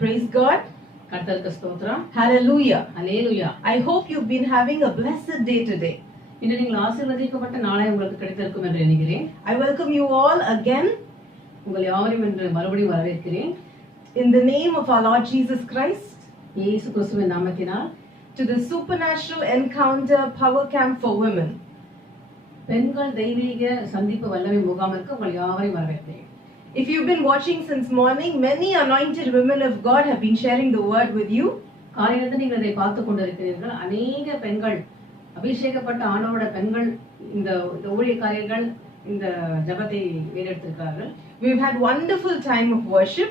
Praise God. கர்த்தருக்கு ஸ்தோத்திரம். Hallelujah. Hallelujah. I hope you've been having a blessed day today. இன்று நீங்கள் ஆசீர்வதிக்கப்பட்ட நாளை உங்களுக்கு கிடைத்திருக்கும் என்று எண்ணுகிறேன். I welcome you all again உங்கள் யாவரையும் இன்று மறுபடியும் வரவேற்கிறேன். in the name of our Lord Jesus Christ இயேசு கிறிஸ்துவின் நாமத்தினால் to the Supernatural Encounter Power Camp for Women. பெண்கள் தெய்வீக சந்திப்பு வல்லமை முகாமிற்கு உங்கள் யாவரையும் வரவேற்கிறேன். If you've been watching since morning, many anointed women of God have been sharing the word with you. காலையிலிருந்து நீங்கள் இதை பார்த்து கொண்டிருக்கிறீர்கள். அநேக பெண்கள், அபிஷேகப்பட்ட ஆண்டவருடைய பெண்கள் இந்த ஊழியக்காரர்கள் இந்த ஜெபத்தை ஏறெடுத்திருக்கிறார்கள். We've had wonderful time of worship.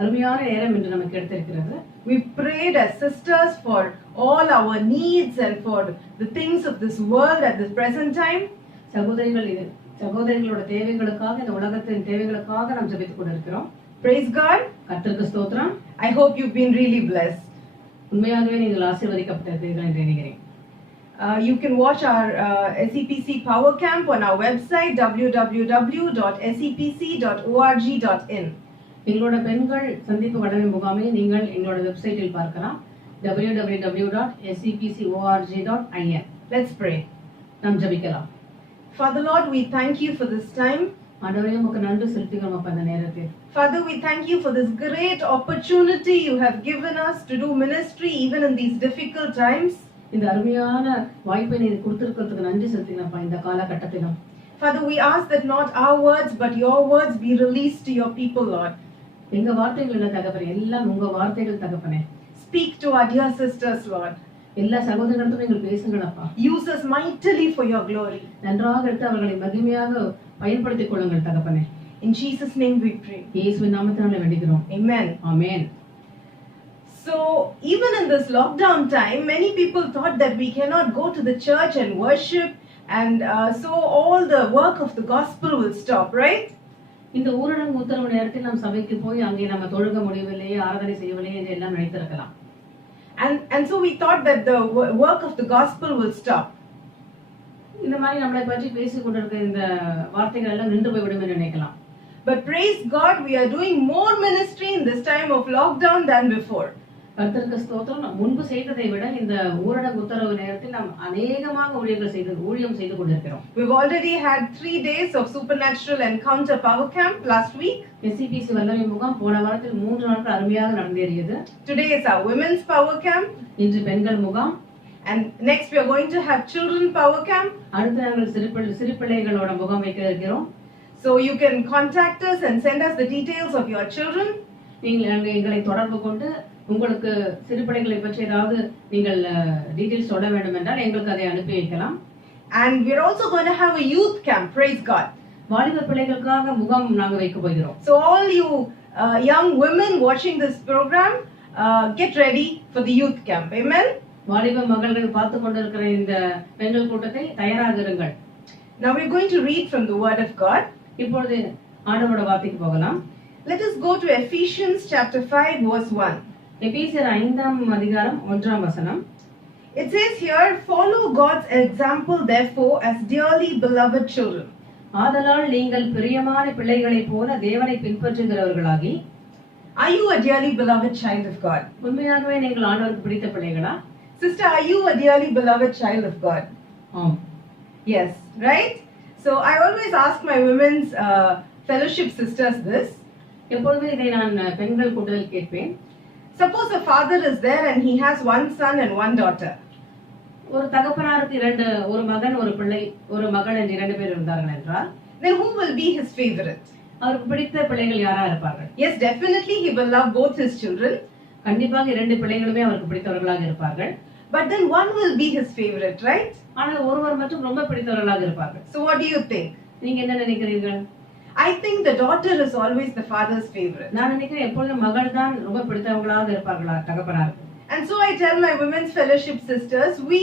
அருமையான நேரம் இன்று நமக்கு கிடைத்திருக்கிறது. We've prayed as sisters for all our needs and for the things of this world at the present time. சகோதரிகளோட தேவைகளுக்காக, இந்த உலகத்தின் தேவைகளுக்காக நாம் ஜெபித்துக் கொண்டிருக்கிறோம். Praise God. கர்த்தருக்கு ஸ்தோத்திரம். I hope you've been really blessed. உண்மையாகவே நீங்கள் ஆசீர்வதிக்கப்பட்டிருக்கிறீர்கள் என்று நினைக்கிறேன். You can watch our SEPC Power Camp on our website www.sepc.org.in. எங்களோட பெண்கள் சந்திப்பு வல்லமை முகாமை நீங்கள் எங்களோட வெப்சைட்டில் பார்க்கலாம். www.sepc.org.in. Let's pray. நாம் ஜெபிக்கலாம். Father Lord, we thank you for this time. ஆண்டவரே உமக்கு நன்றி செலுத்துகிறோம் அப்பா இந்த நேரத்தில். Father, we thank you for this great opportunity you have given us to do ministry even in these difficult times. இந்த அருமையான வாய்ப்பை நீர் கொடுத்திருக்கிறதுக்கு நன்றி செலுத்துகிறோம் அப்பா இந்த காலகட்டத்திலும். Father, we ask that not our words but your words be released to your people, Lord. எங்க வார்த்தைகள் இல்ல தகப்பனே, எல்லாம் உங்க வார்த்தைகள் தகப்பனே. Speak to our dear sisters, Lord. எல்லா சகோதரர்களும் நீங்கள் பேசுங்கள் அப்பா. Use us mightily for your glory. நன்றாக எடுத்து அவர்களை மகிமையாக பயன்படுத்திக் கொள்ளுங்கள் தகப்பனே. In Jesus' name we pray. இயேசுவின் நாமத்தினாலே வேண்டுகிறோம். Amen. Amen. So, even in this lockdown time, many people thought that we cannot go to the church and worship, and so all the work of the gospel will stop, right? இந்த ஊரடங்கு உத்தரவு நேரத்தில் நாம் சபைக்கு போய் அங்கே நம்ம தொழுக முடியவில்லையே, ஆராதனை செய்யவில்லையே என்று எல்லாம் நினைத்திருக்கலாம். And so we thought that the work of the gospel will stop. இந்த மாதிரி நம்மளை பற்றி பேசிக் கொண்டிருக்கிற இந்த வார்த்தைகள் எல்லாம் நின்று போய்விடும் என்று நினைக்கலாம். But praise God, we are doing more ministry in this time of lockdown than before. கர்த்தருக்கு ஸ்தோத்திரம். நாம் முன்பு செய்ததை விட இந்த ஊரடங்கு உத்தரவு நேரத்தில் நாம் அநேகமாக ஊழியம் செய்து கொண்டிருக்கிறோம். We've already had 3 days of Supernatural Encounter Power Camp last week. SEPC வல்லமை முகாம் போன வாரத்தில் 3 நாட்கள் அருமையாக நடந்தேறியது. Today is our Women's Power Camp. இன்று பெண்கள் முகாம். And next we are going to have Children Power Camp. அடுத்து நாங்கள் சிறு பிள்ளைகளோட முகாம் வைக்க இருக்கிறோம். So you can contact us and send us the details of your children. நீங்கள் எங்களை தொடர்பு கொண்டு உங்களுக்கு சிறு பிள்ளைகளை பற்றி ஏதாவது நீங்கள் டீடைல்ஸ் சொல்ல வேண்டும் என்றால் எங்களுக்கு அதை அனுப்பி வைக்கலாம். And we are also going to have a youth camp. Praise God. வாலிப பிள்ளைகளுக்காக முகாம் நாங்க வைக்க போகிறோம். So all you young women watching this program, get ready for the youth camp. Amen. வாலிப மகள்கள் பார்த்து கொண்டிருக்கிற இந்த பெண்கள் கூட்டத்தை தயாராக இருங்கள். Now we are going to read from the word of God. இப்பொழுது ஆண்டவரோட வார்த்தைக்கு போகலாம். Let us go to Ephesians chapter 5 verse 1. எபேசியர் 5ஆம் அதிகாரம் 1ஆம் வசனம். It says here, follow God's example therefore as dearly beloved children. ஆதலால் நீங்கள் பிரியமான பிள்ளைகளைப் போல தேவனை பின்பற்றுகிறவர்களாகி. Are you a dearly beloved child of God? உண்மையாகவே நீங்கள் ஆண்டவருக்கு பிடித்த பிள்ளைகளா? Sister, are you a dearly beloved child of God? ஆம். Yes, right? So I always ask my women's fellowship sisters this. எப்பொழுதும் இதை நான் பெண்கள் கூட்டத்தில் கேட்பேன். Suppose a father is there and he has one son and one daughter. ஒரு தகப்பனாருக்கு ஒரு மகன் ஒரு பிள்ளை ஒரு மகள் என்று 2 பேர் இருந்தார்கள் என்றால், then who will be his favorite? அவருக்கு பிடித்த பிள்ளைகள் யாரா இருப்பார்கள்? Yes, definitely he will love both his children. கண்டிப்பாக 2 பிள்ளைகளுமே அவருக்கு பிடித்தவர்களாக இருப்பார்கள். But then one will be his favorite, right? ஆனால் ஒருவர் மட்டும் ரொம்ப பிடித்தவர்களாக இருப்பார்கள். So what do you think? நீங்க என்ன நினைக்கிறீர்கள்? I think the daughter is always the father's favorite. நான் நினைக்கிறேன் எப்பொழுதும் மகள் தான் ரொம்ப பிடித்தவங்களாக இருப்பார்களா தகப்பனாருக்கு. And so I tell my women's fellowship sisters, we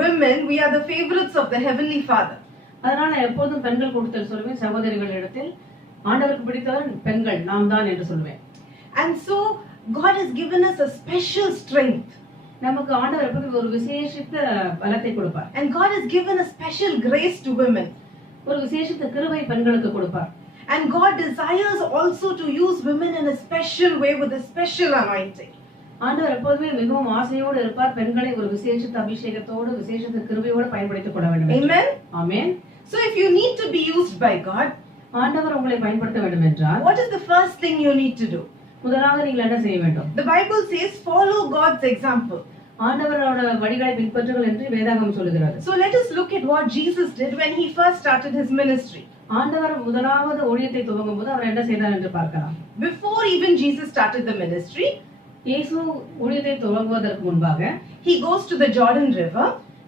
women, we are the favorites of the heavenly Father. அதனால எப்போதும் பெண்கள் கூட்டத்தில் சொல்லுவேன், சகோதரிகளிடத்தில் ஆண்டவருக்கு பிடித்தவர் பெண்கள் நாம் தான் என்று சொல்லுவேன். And so God has given us a special strength. நமக்கு ஆண்டவர் எப்போதும் ஒரு விசேஷித்த பலத்தை கொடுப்பார். And God has given a special grace to women. ஒரு விசேஷித்த கிருபை பெண்களுக்கு கொடுப்பார். And God desires also to use women in a special way with a special anointing. ஆண்டவர் எப்போதுமே மிகவும் ஆசையோடு இருப்பார், பெண்களை ஒரு விசேஷித்த அபிஷேகத்தோடு விசேஷித்த கிருபையோடு பயன்படுத்திக் கொள்ள வேண்டும். Amen. Amen. So if you need to be used by God, ஆண்டவர் உங்களை பயன்படுத்த வேண்டும் என்றால் what is the first thing you need to do? முதலாவது நீங்கள் என்ன செய்ய வேண்டும்? The Bible says follow God's example. ஆண்டவரோட வழிகளை பின்பற்றுங்கள் என்று வேதாகமம் சொல்கிறது. So let us look at what Jesus did when he first started his ministry. ஆண்டவர் முதலாவது ஊழியத்தை துவங்கும்போது அவர் என்ன செய்தார் என்று பார்க்கலாம். Before even Jesus started the ministry, இயேசு ஊழியத்தை துவங்குவதற்கு முன்பாக he goes to the Jordan River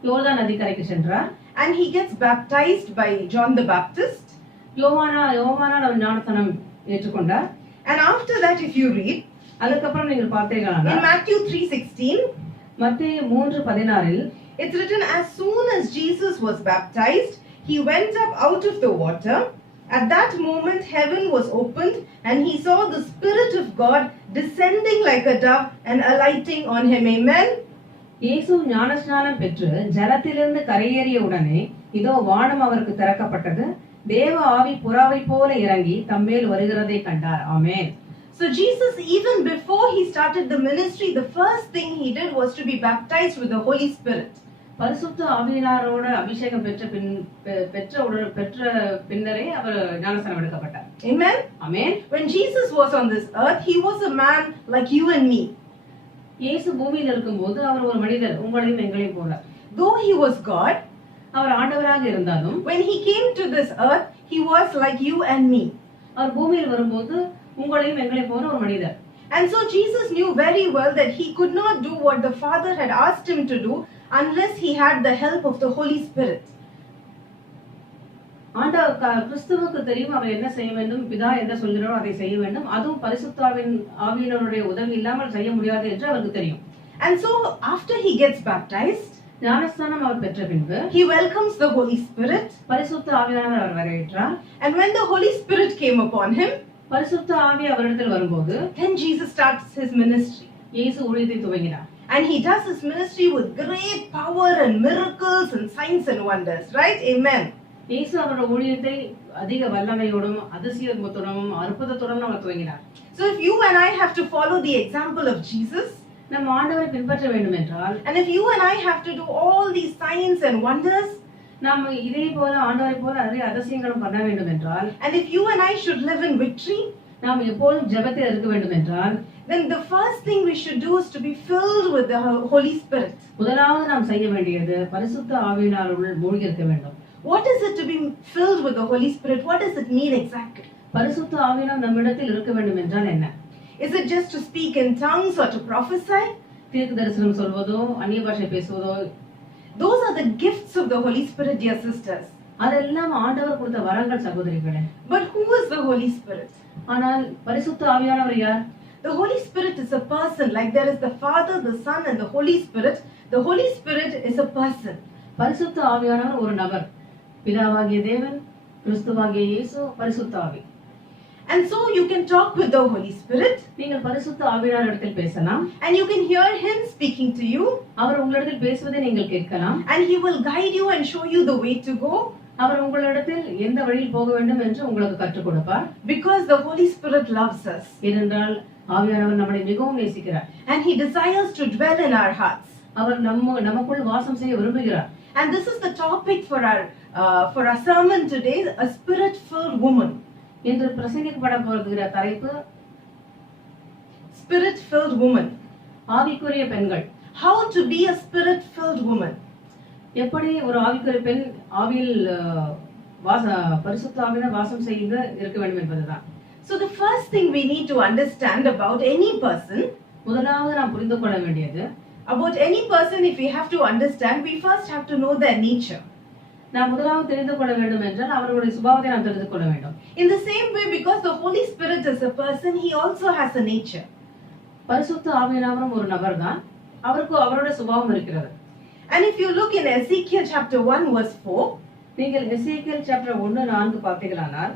யோர்தான் நதிக்கரைக்கு சென்றார். and he gets baptized by John the Baptist. யோவானால் அவர் ஞானஸ்நானம் ஏற்றுக்கொண்டார். And after that, if you read அதுக்கப்புறம் நீங்கள் பார்த்தீங்கன்னா in Matthew 3:16, மத்தேயு 3:16 it's written, as soon as Jesus was baptized, he went up out of the water. At that moment, heaven was opened, and he saw the Spirit of God descending like a dove and alighting on him. Amen. இயேசு ஞானஸ்நானம் பெற்று ஜலத்திலிருந்து கரையேறிய உடனே இதோ வானம் அவருக்கு திறக்கப்பட்டது, தேவ ஆவி புறாவை போல இறங்கி தம்மேல் வருகிறதை கண்டார். ஆமென். So Jesus, even before he started the ministry, the first thing he did was to be baptized with the Holy Spirit. பரிசுத்த ஆவியானவரோட அபிஷேகம் பெற்ற பின்னரே அவர் ஞானஸ்நானம் எடுக்கப்பட்டார். Amen. Amen. When Jesus was on this earth, he was a man like you and me. இயேசு பூமியில் இருக்கும்போது அவர் ஒரு மனிதர், உங்களையும் எங்களையும் போல. Though he was God, அவர் ஆண்டவராக இருந்தாலும் when he came to this earth, he was like you and me. அவர் பூமியில் வரும்போது உங்களையும் எங்களையும் போல ஒரு மனிதர். And so Jesus knew very well that he could not do what the Father had asked him to do unless he had the help of the Holy Spirit. கிறிஸ்துவுக்கு தெரியும் அவர் என்ன செய்ய வேண்டும், பிதா என்ன சொல்கிறாரோ அதை செய்ய வேண்டும், அதுவும் பரிசுத்த ஆவியினருடைய உதவி இல்லாமல் செய்ய முடியாது என்று அவருக்கு தெரியும். And so after he gets baptized, ஞானஸ்நானம் அவர் பெற்ற பின்பு he welcomes the Holy Spirit. பரிசுத்த ஆவியானவர் அவர் வரவேற்றார். And when the Holy Spirit came upon him, பரிசுத்த ஆவி அவரிடத்தில் வரும்போது then Jesus starts his ministry. இயேசு ஊழியத்தை துவங்கினார். And he does his ministry with great power and miracles and signs and wonders, right? Amen. இயேசு அவருடைய ஊழியத்தை அதிக வல்லமையோடும் அதிசயத்துடனும் அற்புதத்துடனும் அவர் துவங்கினார். So if you and I have to follow the example of Jesus, நம்ம ஆண்டவரை பின்பற்ற வேண்டும் என்றால், and if you and I have to do all these signs and wonders, நாம் இதே போல ஆண்டவரை போல அதே அதிசயங்களும் பண்ண வேண்டும் என்றால், and if you and I should live in victory, நாம் எப்போதும் ஜெபத்தில் இருக்க வேண்டும் என்றால், then the first thing we should do is to be filled with the Holy Spirit. முதலாவது நாம் செய்ய வேண்டியது பரிசுத்த ஆவியினாலுள் மூழ்கி இருக்க வேண்டும். What is it to be filled with the Holy Spirit? What does it mean exactly? பரிசுத்த ஆவியினால் நம்மிடத்தில் இருக்க வேண்டும் என்றால் என்ன? Is it just to speak in tongues or to prophesy? தீர்க்க தரிசனம் சொல்வதோ அந்நிய பாஷை பேசுவதோ? Those are the gifts of the Holy Spirit, dear sisters. அதெல்லாம் ஆண்டவர் கொடுத்த வரங்கள் சகோதரிகளே. But who is the Holy Spirit? ஆனால் பரிசுத்த ஆவியானவர் யார்? The Holy Spirit is a person. Like there is the Father, the Son and the Holy Spirit. The Holy Spirit is a person. பரிசுத்த ஆவியானவர் ஒரு நபர். பிதாவாகிய தேவன், கிறிஸ்துவாகிய இயேசு, பரிசுத்த ஆவி. And so you can talk with the Holy Spirit. நீங்கள் பரிசுத்த ஆவியானவரிடத்தில் பேசலாம். And you can hear him speaking to you. அவர் உங்களிடத்தில் பேசுவதை நீங்கள் கேட்கலாம். And he will guide you and show you the way to go. அவர் உங்களிடத்தில் எந்த வழியில் போக வேண்டும் என்று உங்களுக்கு கற்றுக் கொடுப்பார். Because the Holy Spirit loves us. ஏனென்றால் ஆவியானவர் நம்மை மிகவும் நேசிக்கிறார். And he desires to dwell in our hearts. அவர் நமக்குள் வாசம் செய்ய விரும்புகிறார். And this is the topic for our sermon today, a spirit-filled woman. இன்று பிரசங்கிக்கப்பட போகிற தலைப்பு Spirit-filled woman. ஆவிக்குரிய பெண்கள். How to be a spirit-filled woman. எப்படி ஒரு ஆவிக்குரிய பெண் ஆவியில் பரிசுத்த ஆவியினால் வாசம் செய்து இருக்க வேண்டும் என்பதுதான். So the first thing we need to understand about any person, முதலாவது நாம் புரிந்து கொள்ள வேண்டியது, about any person, if we have to understand, we first have to know their nature. நாம் முதலாவது தெரிந்து கொள்ள வேண்டும் என்றால் அவர்களுடைய சுபாவத்தை நாம் தெரிந்து கொள்ள வேண்டும். In the same way, because the Holy Spirit is a person, he also has a nature. பரிசுத்த ஆவியானவரும் ஒரு நபர்தான், அவருக்கு அவருடைய சுபாவம் இருக்கிறது. And if you look in Ezekiel chapter 1 verse 4, நீங்கள் எசேக்கியேல் chapter 1:4 பார்த்தீங்களானால்,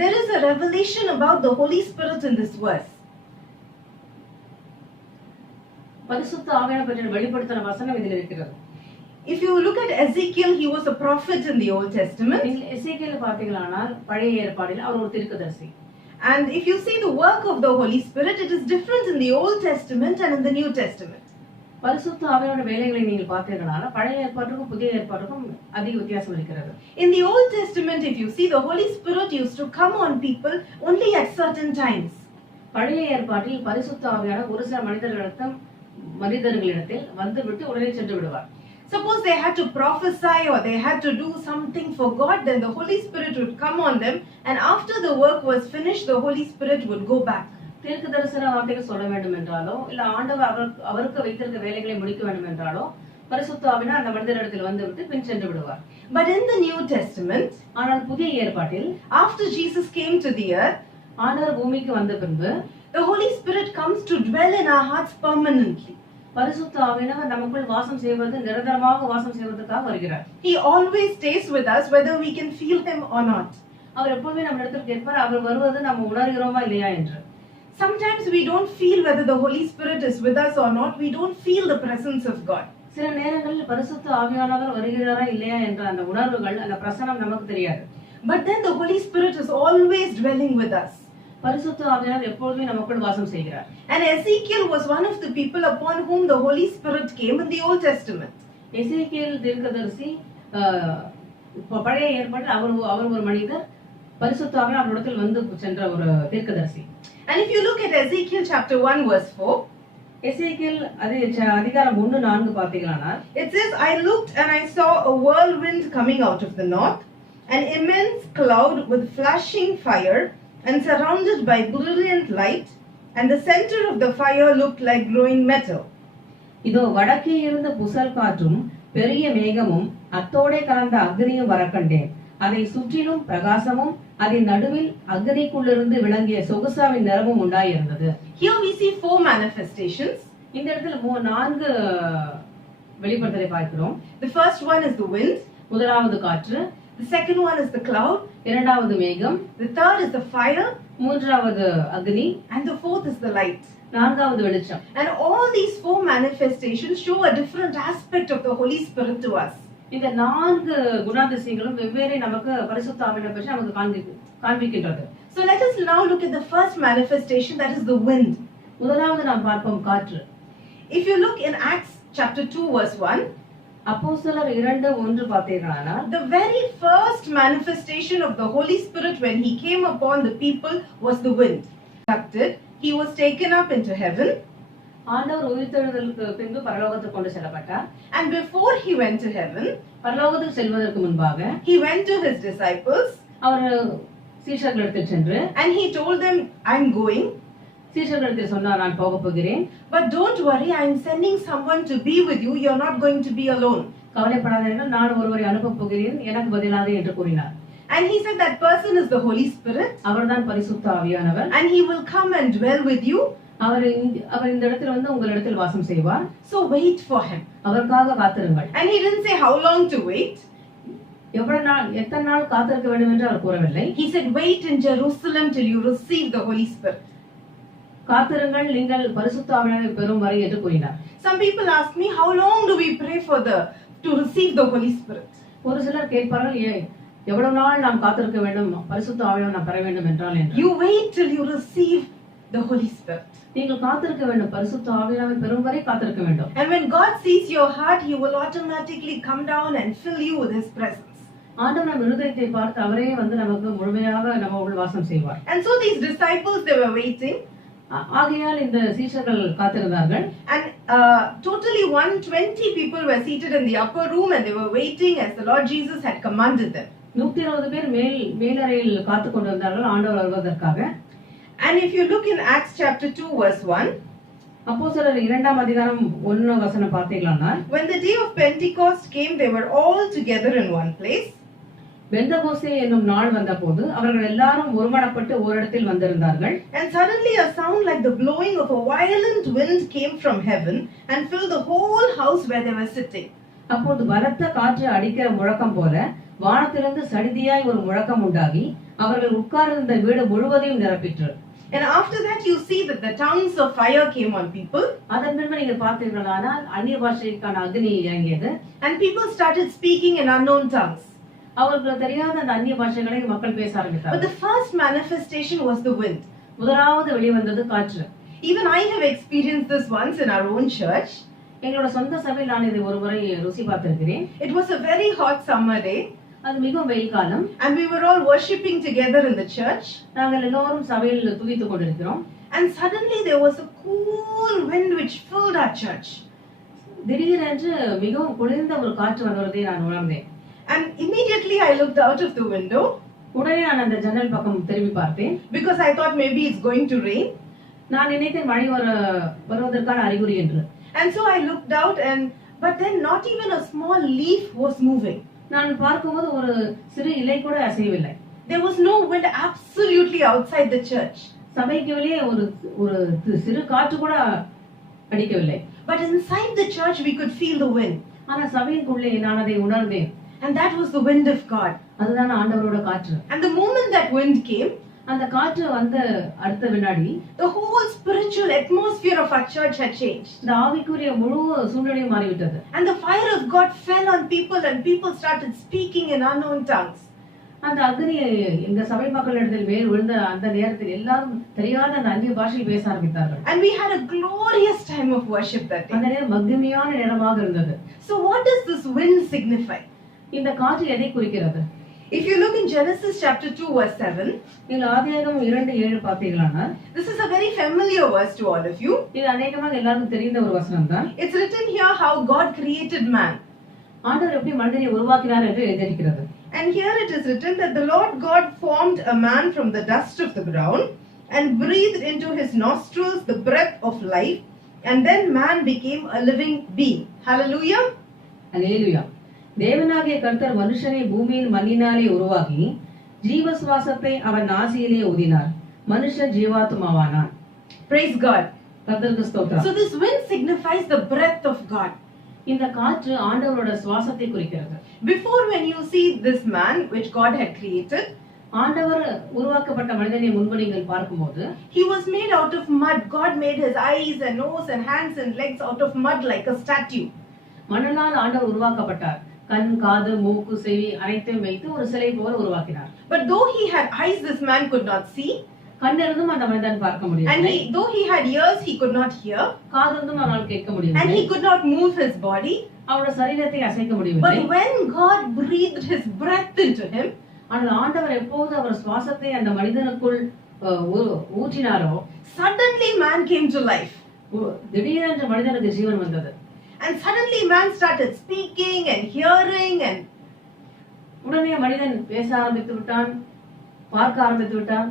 there is a revelation about the Holy Spirit in this verse. பரிசுத்த ஆவியானவர் பற்றி வெளிப்படுத்தின வசனம் இதில் இருக்கிறது. If you look at Ezekiel, he was a prophet in the Old Testament. நீங்கள் எசேக்கியேல் பார்த்தீங்களானால் பழைய ஏற்பாடில் அவர் ஒரு தீர்க்கதரிசி. And if you see the work of the Holy Spirit, it is different in the Old Testament and in the New Testament. பரிசுத்த ஆவியோட வேலைகளை நீங்கள் பார்த்தீங்களானால் பழைய ஏற்பாட்டுக்கும் புதிய ஏற்பாட்டுக்கும் அதிக வித்தியாசம் இருக்கிறது. In the Old Testament, if you see, the Holy Spirit used to come on people only at certain times. பழைய ஏற்பாட்டில் பரிசுத்த ஆவியானவர் ஒரு சில மனிதர்களிடத்தில் வந்து விட்டு உடனே சென்று விடுவார். Suppose they had to prophesy or they had to do something for God, then the Holy Spirit would come on them, and after the work was finished, the Holy Spirit would go back. தீர்க்க தரிசன வார்த்தைகள் சொல்ல வேண்டும் என்றாலோ இல்ல ஆண்டவர் அவருக்கு வைத்திருக்க வேலைகளை முடிக்க வேண்டும் என்றாலோ பரிசுத்த ஆவியானவர் அந்த மனிதரிடத்தில் வந்து விட்டு பின் சென்று விடுவார். But in the New Testament, ஆனால் புதிய ஏற்பாட்டில் after Jesus came to the earth, ஆண்டவர் பூமிக்கு வந்த பின்பு the Holy Spirit comes to dwell in our hearts permanently. பரிசுத்த ஆவியானவர் நமக்குள் வாசம் செய்வது நிரந்தரமாக வாசம் செய்வதற்காக வருகிறார். He always stays with us whether we can feel him or not. அவர் எப்பவுமே நம்ம இடத்தில் கேட்பார், அவர் வருவது நம்ம உணர்கிறோமா இல்லையா என்று. Sometimes we don't feel whether the Holy Spirit is with us or not. We don't feel the presence of God. சில நேரங்களில் பரிசுத்த ஆவியானவர் வருகிறாரா இல்லையா என்ற அந்த உணர்வுகள் அந்த பிரசனம் நமக்கு தெரியாது. But then the Holy Spirit is always dwelling with us. பரிசுத்த ஆவியானவர் எப்பொழுதுமே நமக்குள் வாசம் செய்கிறார். And Ezekiel was one of the people upon whom the Holy Spirit came in the Old Testament. எசேக்கியேல் தீர்க்கதரிசி பழைய ஏற்பாட்டில் அவர் ஒரு மனிதர், பரிசுத்த ஆவியானவர் அவரிடத்தில் வந்து சென்ற ஒரு தீர்க்கதரிசி. And if you look at Ezekiel chapter 1 verse 4, எசேக்கியேல் அதிகாரம் 1:4 பார்த்தீங்கன்னா, it says, I looked and I saw a whirlwind coming out of the north, an immense cloud with flashing fire and surrounded by brilliant light, and the center of the fire looked like glowing metal. இதோ வடக்கே இருந்த புசல் காற்றும் பெரிய மேகமும் அத்தோடே கலந்த அக்னியும் வரக்கண்டேன். அதை சுற்றிலும் பிரகாசமும் அதன் நடுவில் அக்னிக்குள்ளிருந்து விளங்கிய சொகுசாவின் நிறமும் உண்டாயிருந்தது. Here we see 4 manifestations. இந்த இடத்துல 4 வெளிப்படுத்தலை பார்க்கிறோம். The first one is the wind. முதலாவது காற்று. The second one is the cloud. இரண்டாவது மேகம். The third is the fire. மூன்றாவது அக்னி. And the fourth is the light. நான்காவது வெளிச்சம். And all these 4 manifestations show a different aspect of the Holy Spirit to us. இந்த 4 குணாதிசயங்களும் வெவ்வேறு நமக்கு பரிசுத்த ஆவியை பற்றி நமக்கு காண்பிக்கின்றது. So let us now look at the first manifestation, that is the wind. முதலாவது நாம் பார்ப்போம் காற்று. If you look in Acts chapter 2 verse 1, அப்போஸ்தலர் 2:1 பார்த்தீங்கன்னா, the very first manifestation of the Holy Spirit when he came upon the people was the wind. He was taken up into heaven. ஆண்டவர் உயிர்த்தெழுதலுக்கு பின்பு பரலோகத்துக்கு கொண்டு செல்லப்பட்டார். And before he went to heaven, பரலோகத்துக்கு செல்வதற்கு முன்பாக he went to his disciples. அவர் சீஷர்களிடத்தில் சென்று, and he told them, I'm going. சீஷர்களிடத்தில் சொன்னார், நான் போக போகிறேன். But don't worry, I'm sending someone to be with you. You're not going to be alone. கவலைப்படாதீர்கள், நான் ஒருவரை அனுப்ப போகிறேன், எனக்கு பதிலாக என்று கூறினார். And he said that person is the Holy Spirit. அவர்தான் பரிசுத்த ஆவியானவர். And he will come and dwell with you. அவர் இந்த இடத்தில் வந்து உங்களிடத்தில் வாசம் செய்வார். So wait for him. அவருக்காக காத்திருங்கள். And he didn't say how long to wait. எத்தனை நாள் காத்திருக்க வேண்டும் என்று அவர் கூறவில்லை. He said wait in Jerusalem till you receive the Holy Spirit. காத்திருங்கள், நீங்கள் பரிசுத்த ஆவியானவரை பெறும் வரை என்று கூறினார். Some people ask me, how long do we pray to receive the Holy Spirit? ஒரு சிலர் கேட்பார்கள், எவ்வளவு நாள் நாம் காத்திருக்க வேண்டும் பரிசுத்த ஆவியானவரை நாம் பெற வேண்டும் என்றால் என்று. You wait till you receive the Holy Spirit. நீங்கள் காத்திருக்க வேண்டும், பரிசுத்த ஆவியானவரை பெறும் வரை காத்திருக்க வேண்டும். And when God sees your heart, he will automatically come down and fill you with his presence. ஆண்டவர் நம் இருதயத்தை பார்த்து அவரே வந்து நமக்கு முழுமையாக நம்ம உள் வாசம் செய்வார். And so these disciples, they were waiting. ஆகையால் இந்த சீஷர்கள் காத்திருந்தார்கள். And totally 120 people were seated in the upper room and they were waiting as the Lord Jesus had commanded them. 120 பேர் மேலறையில் காத்து கொண்டிருந்தார்கள் ஆண்டவர் வருவதற்காக. And if you look in Acts chapter 2 verse 1, அப்போஸ்தலர் 2ஆம் அதிகாரம் 1 வசனம் பார்த்தீங்கன்னா, when the day of Pentecost came, they were all together in one place. Pentecost என்னும் நாள் வந்தபோது அவர்கள் எல்லாரும் ஒருமனப்பட்டு ஓரிடத்தில் வந்திருந்தார்கள். And suddenly a sound like the blowing of a violent wind came from heaven and filled the whole house where they were sitting. அப்போது பலத்த காற்று அடிக்கிற முழக்கம் போல வானத்திலிருந்து சடிதியாய் ஒரு முழக்கம் உண்டாகி அவர்கள் உட்கார்ந்திருந்த வீடு முழுவதையும் நிரப்பிற்று. And after that, you see that the tongues of fire came on people, அதன் பின்பு நீங்கள் பார்த்தீர்களானால் அந்நிய பாஷைக்கான அக்னி இறங்கியது. and people started speaking in unknown tongues. அவர்களுக்கு தெரியாத அந்த அந்நிய பாஷைகளை மக்கள் பேச But ஆரம்பித்தார்கள். the first manifestation was the wind. முதலாவது வெளிவந்தது காற்று. Even I have experienced this once in our own church. எங்களோட சொந்த சபையில் நான் இதை ஒரு முறை ருசி பார்த்திருக்கிறேன். It was a very hot summer day, அது மிகவும் வெயில் காலம். and we were all worshipping together in the church. நாங்கள் எல்லோரும் சபையில் துதித்துக் கொண்டிருக்கிறோம். And suddenly there was a cool wind which filled our church. திடீரென்று மிகவும் குளிர்ந்த ஒரு காற்று வருவதை நான் உணர்ந்தேன். And immediately I looked out of the window உடனே நான் அந்த ஜன்னல் பக்கம் திரும்பி பார்த்தேன். because I thought maybe it's going to rain. நான் நினைத்தேன் மழை வருவதற்கான அறிகுறி என்று. And so I looked out, but then not even a small leaf was moving. நான் பார்க்கும்போது ஒரு சிறு இலை கூட அசையவில்லை. There was no wind absolutely outside the church. சபைக்கு வெளியே ஒரு சிறு காற்று கூட அடிக்கவில்லை. But inside the church we could feel the wind. ஆனா சபைக்குள்ளே நான் அதை உணர்ந்தேன். And that was the wind of God. அதுதான் ஆண்டவரோட காற்று. And the moment that wind came, அந்த காற்று வந்த அடுத்த வினாடி the whole spiritual atmosphere of our church had changed. இந்த ஆவிக்குரிய முழு சூழ்நிலையும் மாறிவிட்டது. And the fire of God fell on people, and people started speaking in unknown tongues. அந்த அக்னி இந்த சபை மக்களிடத்தில் மேல் விழுந்த அந்த நேரத்தில் எல்லாரும் தெரியாத அந்த அந்நிய பாஷையில் பேச ஆரம்பித்தார்கள். And we had a glorious time of worship that day. அந்த நேரம் மகிமையான நேரமாக இருந்தது. So what does this wind signify? இந்த காற்று எதை குறிக்கிறது? If you look in Genesis chapter 2 verse 7, நீங்கள் ஆதியாகமம் 2:7 பார்த்தீர்களானால் this is a very familiar verse to all of you. இது அநேகமாக எல்லாருக்கும் தெரிந்த ஒரு வசனம் தான். It's written here how God created man. ஆண்டவர் எப்படி மனிதனை உருவாக்கினார் என்று எழுதியிருக்கிறது. And here it is written that the Lord God formed a man from the dust of the ground and breathed into his nostrils the breath of life, and then man became a living being. Hallelujah. அல்லேலூயா. தேவனாகிய கர்த்தர் மனுஷனை பூமியின் மண்ணினாலே உருவாக்கி ஜீவ சுவாசத்தை அவன் நாசியிலே ஊதினார். மனுஷன் ஜீவாத்மாவானான். Praise God. கர்த்தருக்கு ஸ்தோத்திரம். So this wind signifies the breath of God. இந்த காற்று ஆண்டவரோட சுவாசத்தை குறிக்கிறது. Before, when you see this man which God had created, ஆண்டவர் உருவாக்கப்பட்ட மனிதனை முன்பு நீங்கள் பார்க்கும்போது he was made out of mud. God made his eyes and nose and hands and legs out of mud like a statue. மண்ணால் ஆண்டவர் உருவாக்கப்பட்டார். கண், காது, மூக்கு, செவி அனைத்தையும் வைத்து ஒரு சிலை போல உருவாக்கினார். But though he had eyes, this man could not see. கண்ணிருந்தும் அந்த மனிதன் பார்க்க And முடியவில்லை. though he had ears, he could not hear. காதிருந்தும் அவனால் கேட்க And முடியவில்லை. he could not move his body. அவரோட சரீரத்தை அசைக்க முடியவில்லை. But when God breathed his breath into him, ஆனால் ஆண்டவர் எப்போது அவர் சுவாசத்தை அந்த மனிதனுக்குள் ஊற்றினாரோ suddenly man came to life. திடீரென்று மனிதனுக்கு ஜீவன் வந்தது. And suddenly man started speaking and hearing, and உடனே மனிதன் பேச ஆரம்பித்து விட்டான், பார்க்க ஆரம்பித்து விட்டான்.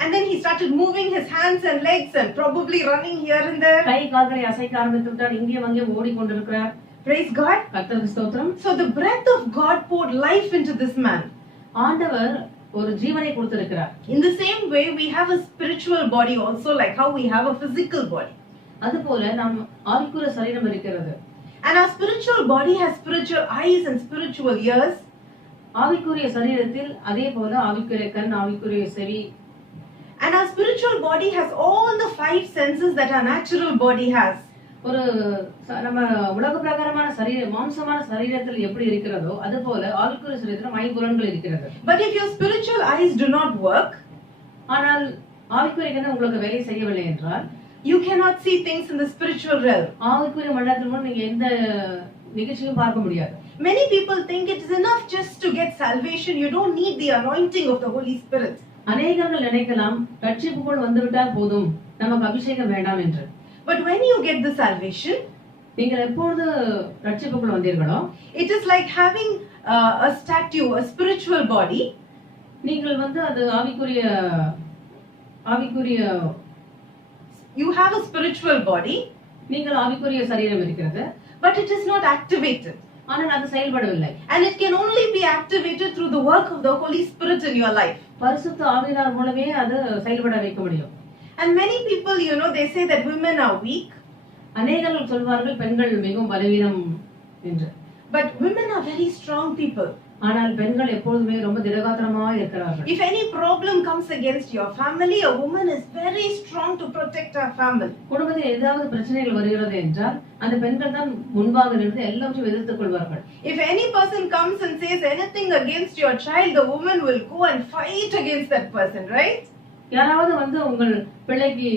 And then he started moving his hands and legs and probably running here and there. கை கால்களை அசைக்க ஆரம்பித்து விட்டான், இங்கேயும் அங்கேயும் ஓடிக்கொண்டிருக்கிறார். Praise God. கர்த்தருக்கு ஸ்தோத்திரம். So the breath of God poured life into this man. ஆண்டவர் ஒரு ஜீவனை கொடுத்திருக்கிறார். In the same way, we have a spiritual body also, like how we have a physical body. அதுபோல நம் ஆவிக்குரிய சரீரம் இருக்கிறது. And our spiritual body has spiritual eyes and spiritual ears. ஆவிக்குரிய சரீரத்தில் அதே போல ஆவிக்குரிய கண், ஆவிக்குரிய செவி. And our spiritual body has all the 5 senses that our natural body has. ஒரு நம்ம உலக பிரகாரமான சரீர மாம்சமான சரீரத்தில் எப்படி இருக்கிறதோ அது போல ஆவிக்குரிய சரீரத்தில் ஐம்புலன்கள் இருக்கிறது. But if your spiritual eyes do not work, ஆனால் ஆவிக்குரிய கண் உங்களுக்கு வேலை செய்யவில்லை என்றால் you cannot see things in the spiritual realm. ஆவிக்குரிய மண்டலத்தில் மூலம் நீங்க எந்த நிகழ்ச்சியும் பார்க்க முடியாது. Many people think it is enough just to get salvation. You don't need the anointing of the Holy Spirit. அநேகர்கள் நினைக்கலாம் ரட்சிப்புக்குள் வந்துவிட்டால் போதும், நமக்கு அபிஷேகம் வேண்டாம் என்று. But when you get the salvation, நீங்கள் எப்பொழுது ரட்சிப்புக்குள் வந்தீர்களோ it is like having a statue, a spiritual body. நீங்கள் அது ஆவிக்குரிய You have a spiritual body, நீங்கள் ஆவிக்குரிய சரீரம் இருக்கிறது. but it is not activated. ஆனால் அது செயல்படவில்லை. And it can only be activated through the work of the Holy Spirit in your life. பரிசுத்த ஆவியானவர் மூலமே அது செயல்பட வைக்க முடியும். And many people, they say that women are weak. அநேகர்கள் சொல்வார்கள் பெண்கள் மிகவும் பலவீனம் என்று. But women are very strong people. ஆனால் பெண்கள் எப்பொழுதுமே ரொம்ப திடகாத்திரமா இருக்கிறார்கள். If any problem comes against your family, a woman is very strong to protect her family. குடும்பத்தில் ஏதாவது பிரச்சனைகள் வருகிறது என்றால் அந்த பெண்கள் தான் முன்பாக நின்று எல்லாவற்றையும் எதிர்த்துக் கொள்வார்கள். If any person comes and says anything against your child, the woman will go and fight against that person, right? யாராவது வந்து உங்கள் பிள்ளைக்கு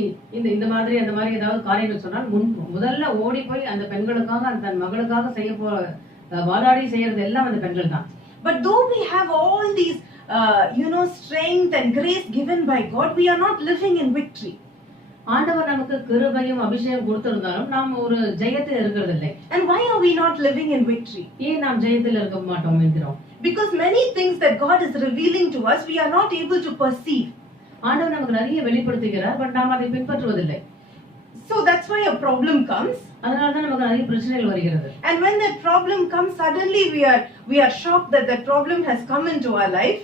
இந்த மாதிரி அந்த மாதிரி ஏதாவது காரியங்கள் சொன்னால் முதல்ல ஓடி போய் அந்த பெண்களுக்காக அந்த தன் மகளுக்காக வாதாடி செய்யறது எல்லாம் அந்த பெண்கள் தான். But though we have all these strength and grace given by God, we are not living in victory. ஆண்டவர் நமக்கு கிருபையும் அபிஷேகம் கொடுத்திருந்தாலும் நாம் ஒரு ஜெயத்தில் இருக்கிறதில்லை. And why are we not living in victory? ஏன் நாம் ஜெயத்தில் இருக்க மாட்டோம் என்கிறோம்? Because many things that God is revealing to us, we are not able to perceive. ஆண்டவர் நமக்கு நிறைய வெளிப்படுத்துகிறார், பட் நாம் அதை பின்பற்றுவதில்லை. So that's why a problem comes. அதனால தான் நமக்கு நிறைய பிரச்சனைகள் வருகிறது. And when that problem comes, suddenly we are shocked that that problem has come into our life.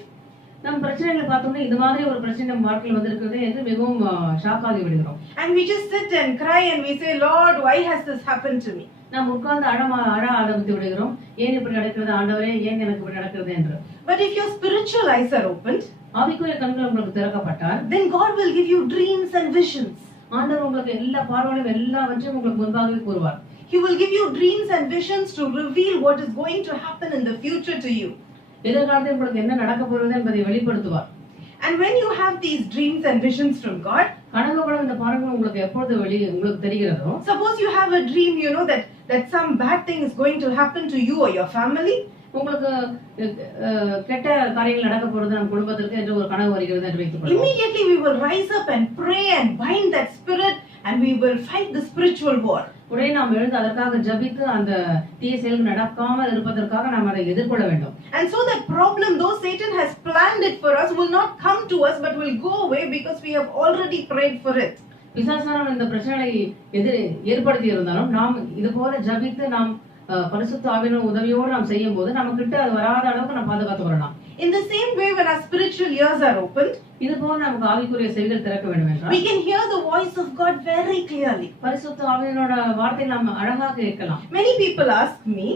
நம்ம பிரச்சனைகளை பார்த்தோம்னா இந்த மாதிரி ஒரு பிரச்சனை நம்ம வாழ்க்கையில் வந்திருக்கிறது என்று மிகவும் ஷாக் ஆகி விடுகிறோம். And we just sit and cry and we say, Lord, why has this happened to me? நாம் உட்கார்ந்து அழ ஆரம்பித்து விடுகிறோம். ஏன் இப்படி நடக்கிறது ஆண்டவரே, ஏன் எனக்கு இப்படி நடக்கிறது என்று. But if your spiritual eyes are opened, ஆவிக்குரிய கண்கள் உங்களுக்கு திறக்கப்பட்டால், then God will give you dreams and visions. ஆண்டவர் உங்களுக்கு எல்லா பார்வையும் எல்லாவற்றையும் உங்களுக்கு முன்பாகவே கூறுவார். He will give you dreams and visions to reveal what is going to happen in the future to you. எதிர்காலத்தில் உங்களுக்கு என்ன நடக்க போகிறது என்பதை வெளிப்படுத்துவார். And when you have these dreams and visions from God, கனவுகளும் இந்த பார்வையும் உங்களுக்கு எப்பொழுது உங்களுக்கு தெரிகிறதோ, suppose you have a dream, that some bad thing is going to happen to you or your family. உங்களுக்கு கெட்ட காரியங்கள் நடக்க போறது நம்ம குடும்பத்திற்கு என்று ஒரு கனவு வருகிறது என்று வைத்துக்கொள்வோம். Immediately we will rise up and pray and bind that spirit and we will fight the spiritual war. உடனே நாம் எழுந்து அதற்காக ஜெபித்து அந்த தீய செயல்கள் நடக்காமல் இருப்பதற்காக நாம் அதை எதிர்கொள்ள வேண்டும். And so that problem, though Satan has planned it for us, will not come to us but will go away because we have already prayed for it. பிசாசானவன் இந்த பிரச்சனைகளை ஏற்படுத்தி இருந்தாலும் நாம் இது போல ஜெபித்து நாம் பரிசுத்த ஆவியின் உதவியோடு நாம் செய்யும்போது நமக்கிட்ட அது வராத அளவுக்கு நாம் பாதுகாத்து வரலாம். In the same way, when our spiritual ears are opened, இது போல நமக்கு ஆவிக்குரிய செவிகள் திறக்க வேண்டும் என்றால் we can hear the voice of God very clearly. பரிசுத்த ஆவியினோட வார்த்தை நாம் அழகாக கேட்கலாம். Many people ask me,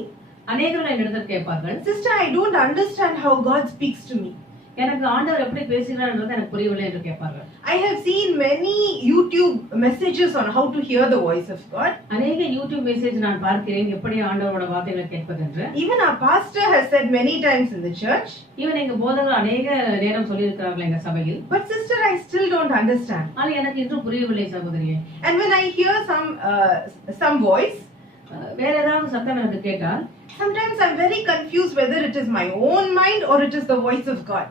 அநேகர் என்னிடத்தில் கேட்பார்கள், sister, I don't understand how God speaks to me. எனக்கு ஆண்டவர் எப்படி பேசுகிறார்ன்றது எனக்கு புரியவில்லை என்று கேட்பார்கள். I have seen many YouTube messages on how to hear the voice of God. அநேக யூடியூப் மெசேஜ் நான் பார்க்கிறேன் எப்படி ஆண்டவரோட வார்த்தைகளை கேட்பது என்று. Even our pastor has said many times in the church. Even எங்க போதகர் அநேக நேரம் சொல்லி இருக்கிறார்கள் எங்க சபையில். But sister, I still don't understand. ஆனால் எனக்கு இன்னும் புரியவில்லை சகோதரியே. And when I hear some voice, வேற ஏதாவது சத்தம் எனக்கு கேட்டால், sometimes I'm very confused whether it is my own mind or it is the voice of God.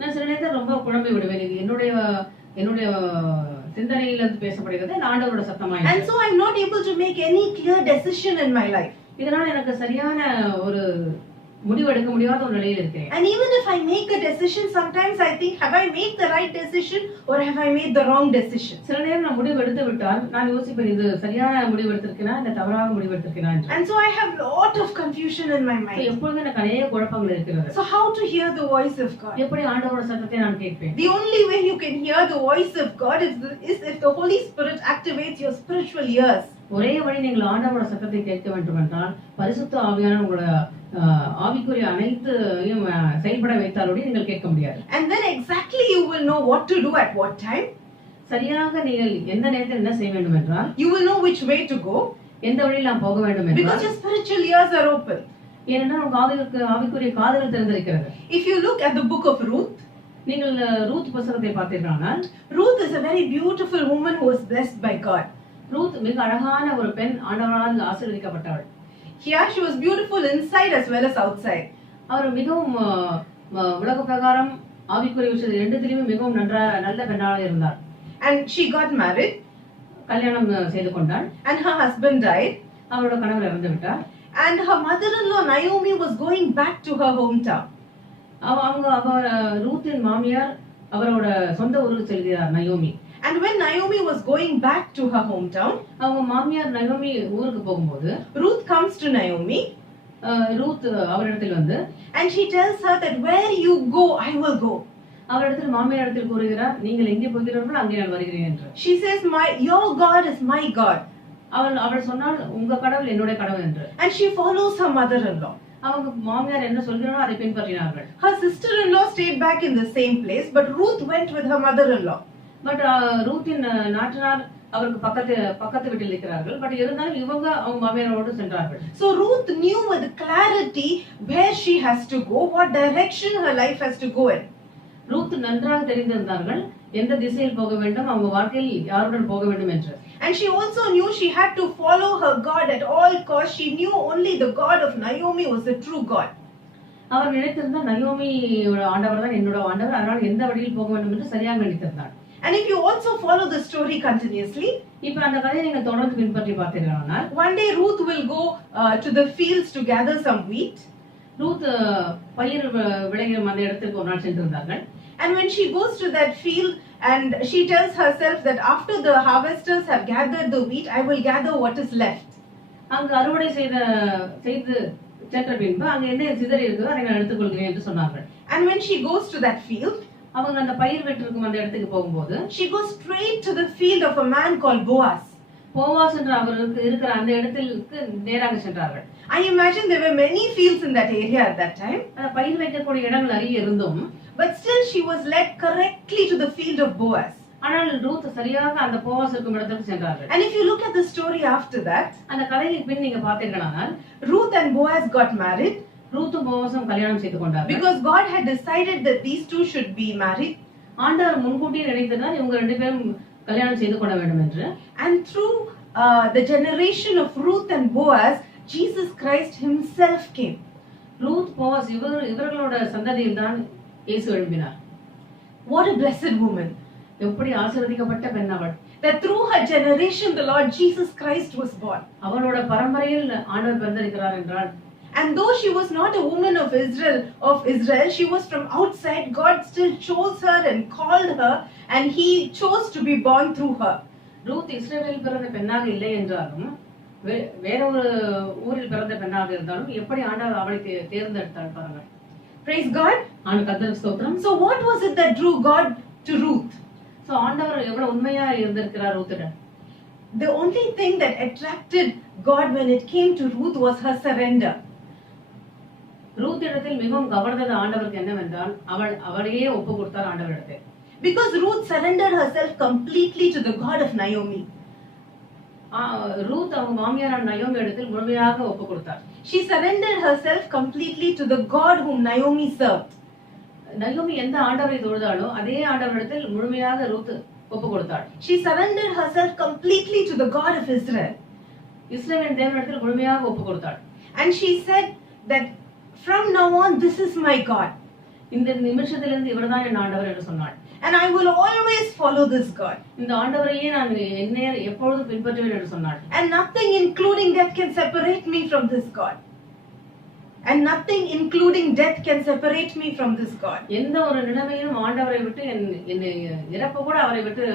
நான் சில நேரத்தில் ரொம்ப குழம்பி விடுவேன். இது என்னுடைய சிந்தனையிலிருந்து பேசப்படுகிறது, ஆண்டவரோட சத்தமா. And so I'm not able to make any clear decision in my life. இதனால எனக்கு சரியான ஒரு முடிவு எடுக்க முடியாத ஒரு நிலையில் இருக்கிறேன். And even if I make a decision, sometimes I think, have I made the right decision or have I made the wrong decision? சில நேரம் நான் முடிவு எடுத்து விட்டால் நான் யோசிப்பேன், இது சரியான முடிவு எடுத்திருக்கேனா இல்ல தவறான முடிவு எடுத்திருக்கேனா என்று. And so I have lot of confusion in my mind. எப்பொழுதும் எனக்கு அநேக குழப்பங்கள் இருக்கிறது. So how to hear the voice of God? எப்படி ஆண்டவரோட சத்தத்தை நான் கேட்பேன்? The only way you can hear the voice of God is if the Holy Spirit activates your spiritual ears. ஒரே வழி நீங்கள் ஆண்டவரோட சத்தத்தை கேட்க வேண்டும் என்றால் பரிசுத்த ஆவியானவர் உங்களோட ஆவிக்குரிய அனைத்தையும் செயல்பட வைத்தாலோடு நீங்கள் கேட்க முடியாது. And then exactly you will know what to do at what time. சரியாக நீங்கள் எந்த நேரத்தில் என்ன செய்ய வேண்டும் என்றால் you will know which way to go. எந்த வழியில் நாம் போக வேண்டும் என்றால் because your spiritual ears are open. ஏனென்றால் உங்கள் ஆவிக்குரிய காதுகள் திறந்திருக்கிறது. If you look at the book of Ruth, நீங்கள் ரூத் புத்தகத்தை பார்த்தீர்களானால் Ruth is a very beautiful woman who was blessed by God. Ruth மிக அழகான ஒரு பெண், ஆண்டவரால் ஆசீர்வதிக்கப்பட்டவள். Here she was beautiful inside as well as outside. அவர் மிகவும் உலக பிரகாரம் ஆவிக்குரிய விஷயத்தில் இரண்டிலுமே மிகவும் நல்ல பெண்ணாக இருந்தார். And she got married. கல்யாணம் செய்து கொண்டாள். And her husband died. அவரோட கணவர் இறந்து விட்டார். And her mother-in-law Naomi was going back to her hometown. அவர் ரூத்தின் மாமியார் அவரோட சொந்த ஊருக்கு செல்கிறார் Naomi. And when Naomi was going back to her hometown, அவங்க மாமியார் நயோமி ஊருக்கு போகும்போது Ruth comes to Naomi. Ruth அவரிடத்தில் வந்து and she tells her that where you go I will go. அவரிடத்தில் மாமியார் இடத்தில் கூறுகிறார், நீங்கள் எங்கே போகிறீர்களோ அங்கே நான் வருகிறேன் என்று. She says your God is my God. அவள் சொன்னால் உங்க கடவுள் என்னுடைய கடவுள் என்று. And she follows her mother-in-law. அவங்க மாமியார் என்ன சொல்கிறாரோ அதை பின்பற்றினார்கள். Her sister-in-law stayed back in the same place, but Ruth went with her mother-in-law. But ரூத்தின் நாட்டனார் அவருக்கு பக்கத்து வீட்டில் இருக்கிறார்கள். பட் இருந்தாலும் இவங்க அவங்க மாமியாரோடு சென்றார்கள். So Ruth knew with clarity where she has to go, what direction her life has to go in. Ruth நன்றாக தெரிந்திருந்தார்கள் எந்த திசையில் போக வேண்டும், அவங்க வாழ்க்கையில் யாருடன் போக வேண்டும் என்று. And she also knew she had to follow her God at all costs. She knew only the God of Naomi was the true God. அவர் நினைத்திருந்தார் நயோமி ஆண்டவர் தான் என்னோட ஆண்டவர், அதனால எந்த வழியில் போக வேண்டும் என்று சரியாக நினைத்திருந்தார். And if you also follow the story continuously, இப்ப அந்த கதையை நீங்க தொடர்ந்து பின்பற்றி பார்த்தீங்கன்னா, one day Ruth will go to the fields to gather some wheat. Ruth பயிர் விளையும் அந்த இடத்துக்கு ஒரு நாள் சென்றிருந்தார்கள். And when she goes to that field and she tells herself that after the harvesters have gathered the wheat, I will gather what is left. அங்கு அறுவடை செய்து சென்ற பின்பு அங்க என்ன சிதறி இருக்குதோ அதை நான் எடுத்துக்கொள்கிறேன் என்று சொன்னார்கள். And when she goes to that field, அவங்க அந்த பயிர் வெட்டிருக்கும் அந்த இடத்துக்கு போகும்போது she goes straight to the field of a man called Boaz. Boaz என்ற அவருக்கு இருக்கிற அந்த இடத்திற்கு நேராக சென்றார்கள். I imagine there were many fields in that area at that time. பயிர் வைக்கக்கூடிய இடங்கள் நிறைய இருந்தும், but still she was led correctly to the field of Boaz. ஆனால் ரூத் சரியாக அந்த போவாஸ் இருக்கும் இடத்துக்கு சென்றார்கள். And if you look at the story after that, அந்த கதையை பின் நீங்க பார்த்தீர்களானால் Ruth and Boaz got married. ரூத்தும் போவாசும் கல்யாணம் செய்து கொண்டார்கள். Because God had decided that these two should be married. ஆண்டவர் முன்கூட்டியே நினைத்ததால் இவங்க ரெண்டு பேரும் கல்யாணம் செய்து கொள்ள வேண்டும் என்று. And through the generation of Ruth and Boaz, Jesus Christ himself came. Ruth Boaz இவர்களோட சந்ததியில் தான் இயேசு எழும்பினார். What a blessed woman. எப்படி ஆசீர்வதிக்கப்பட்ட பெண் அவள். That through her generation the Lord Jesus Christ was born. அவளோட பரம்பரையில் ஆண்டவர் பிறந்திருக்கிறார் என்றால், and though she was not a woman of Israel, she was from outside. God still chose her and called her, and he chose to be born through her. Ruth இஸ்ரவேலில் பிறந்த பெண்ணாக இல்லை என்றாலும் வேற ஒரு ஊரில் பிறந்த பெண்ணாக இருந்தாலும் எப்படி ஆண்டவர் அவளை தேர்ந்தெடுத்தார் பாருங்க. Praise God. கர்த்தருக்கு ஸ்தோத்திரம். So what was it that drew God to Ruth? So ஆண்டவர் எவ்வளவு உண்மையா இருந்திருக்கிறார் ரூத்திடம். The only thing that attracted God when it came to Ruth was her surrender. Ruth இடத்தில் மிகவும் கவர்ந்தது ஆண்டவருக்கு என்னவென்றால் அவளையே ஒப்பு கொடுத்தார் ஆண்டவரிடத்தில். Because Ruth surrendered herself completely to the God of Naomi. Ruth அவங்க மாமியாரான நயோமி இடத்தில் முழுமையாக ஒப்பு கொடுத்தார். She surrendered herself completely to the God whom Naomi served. Naomi எந்த ஆண்டவரை தொழுதாலோ அதே ஆண்டவரிடத்தில் முழுமையாக ரூத் ஒப்பு கொடுத்தாள். She surrendered herself completely to the God of Israel. இஸ்ரவேல் தேவனிடத்தில் முழுமையாக ஒப்பு கொடுத்தாள். And she said that from now on this is my God. இந்த நிமிஷத்திலிருந்து இவர்தான் என் ஆண்டவர் என்று சொன்னாள். And I will always follow this God. இந்த ஆண்டவரையே நான் எப்பொழுதும் பின்பற்றுவேன் என்று சொன்னாள். And nothing including death can separate me from this God. And nothing including death can separate me from this God. எந்த ஒரு நிலைமையிலும் ஆண்டவரை விட்டு என்னை இறப்பு கூட அவரை விட்டு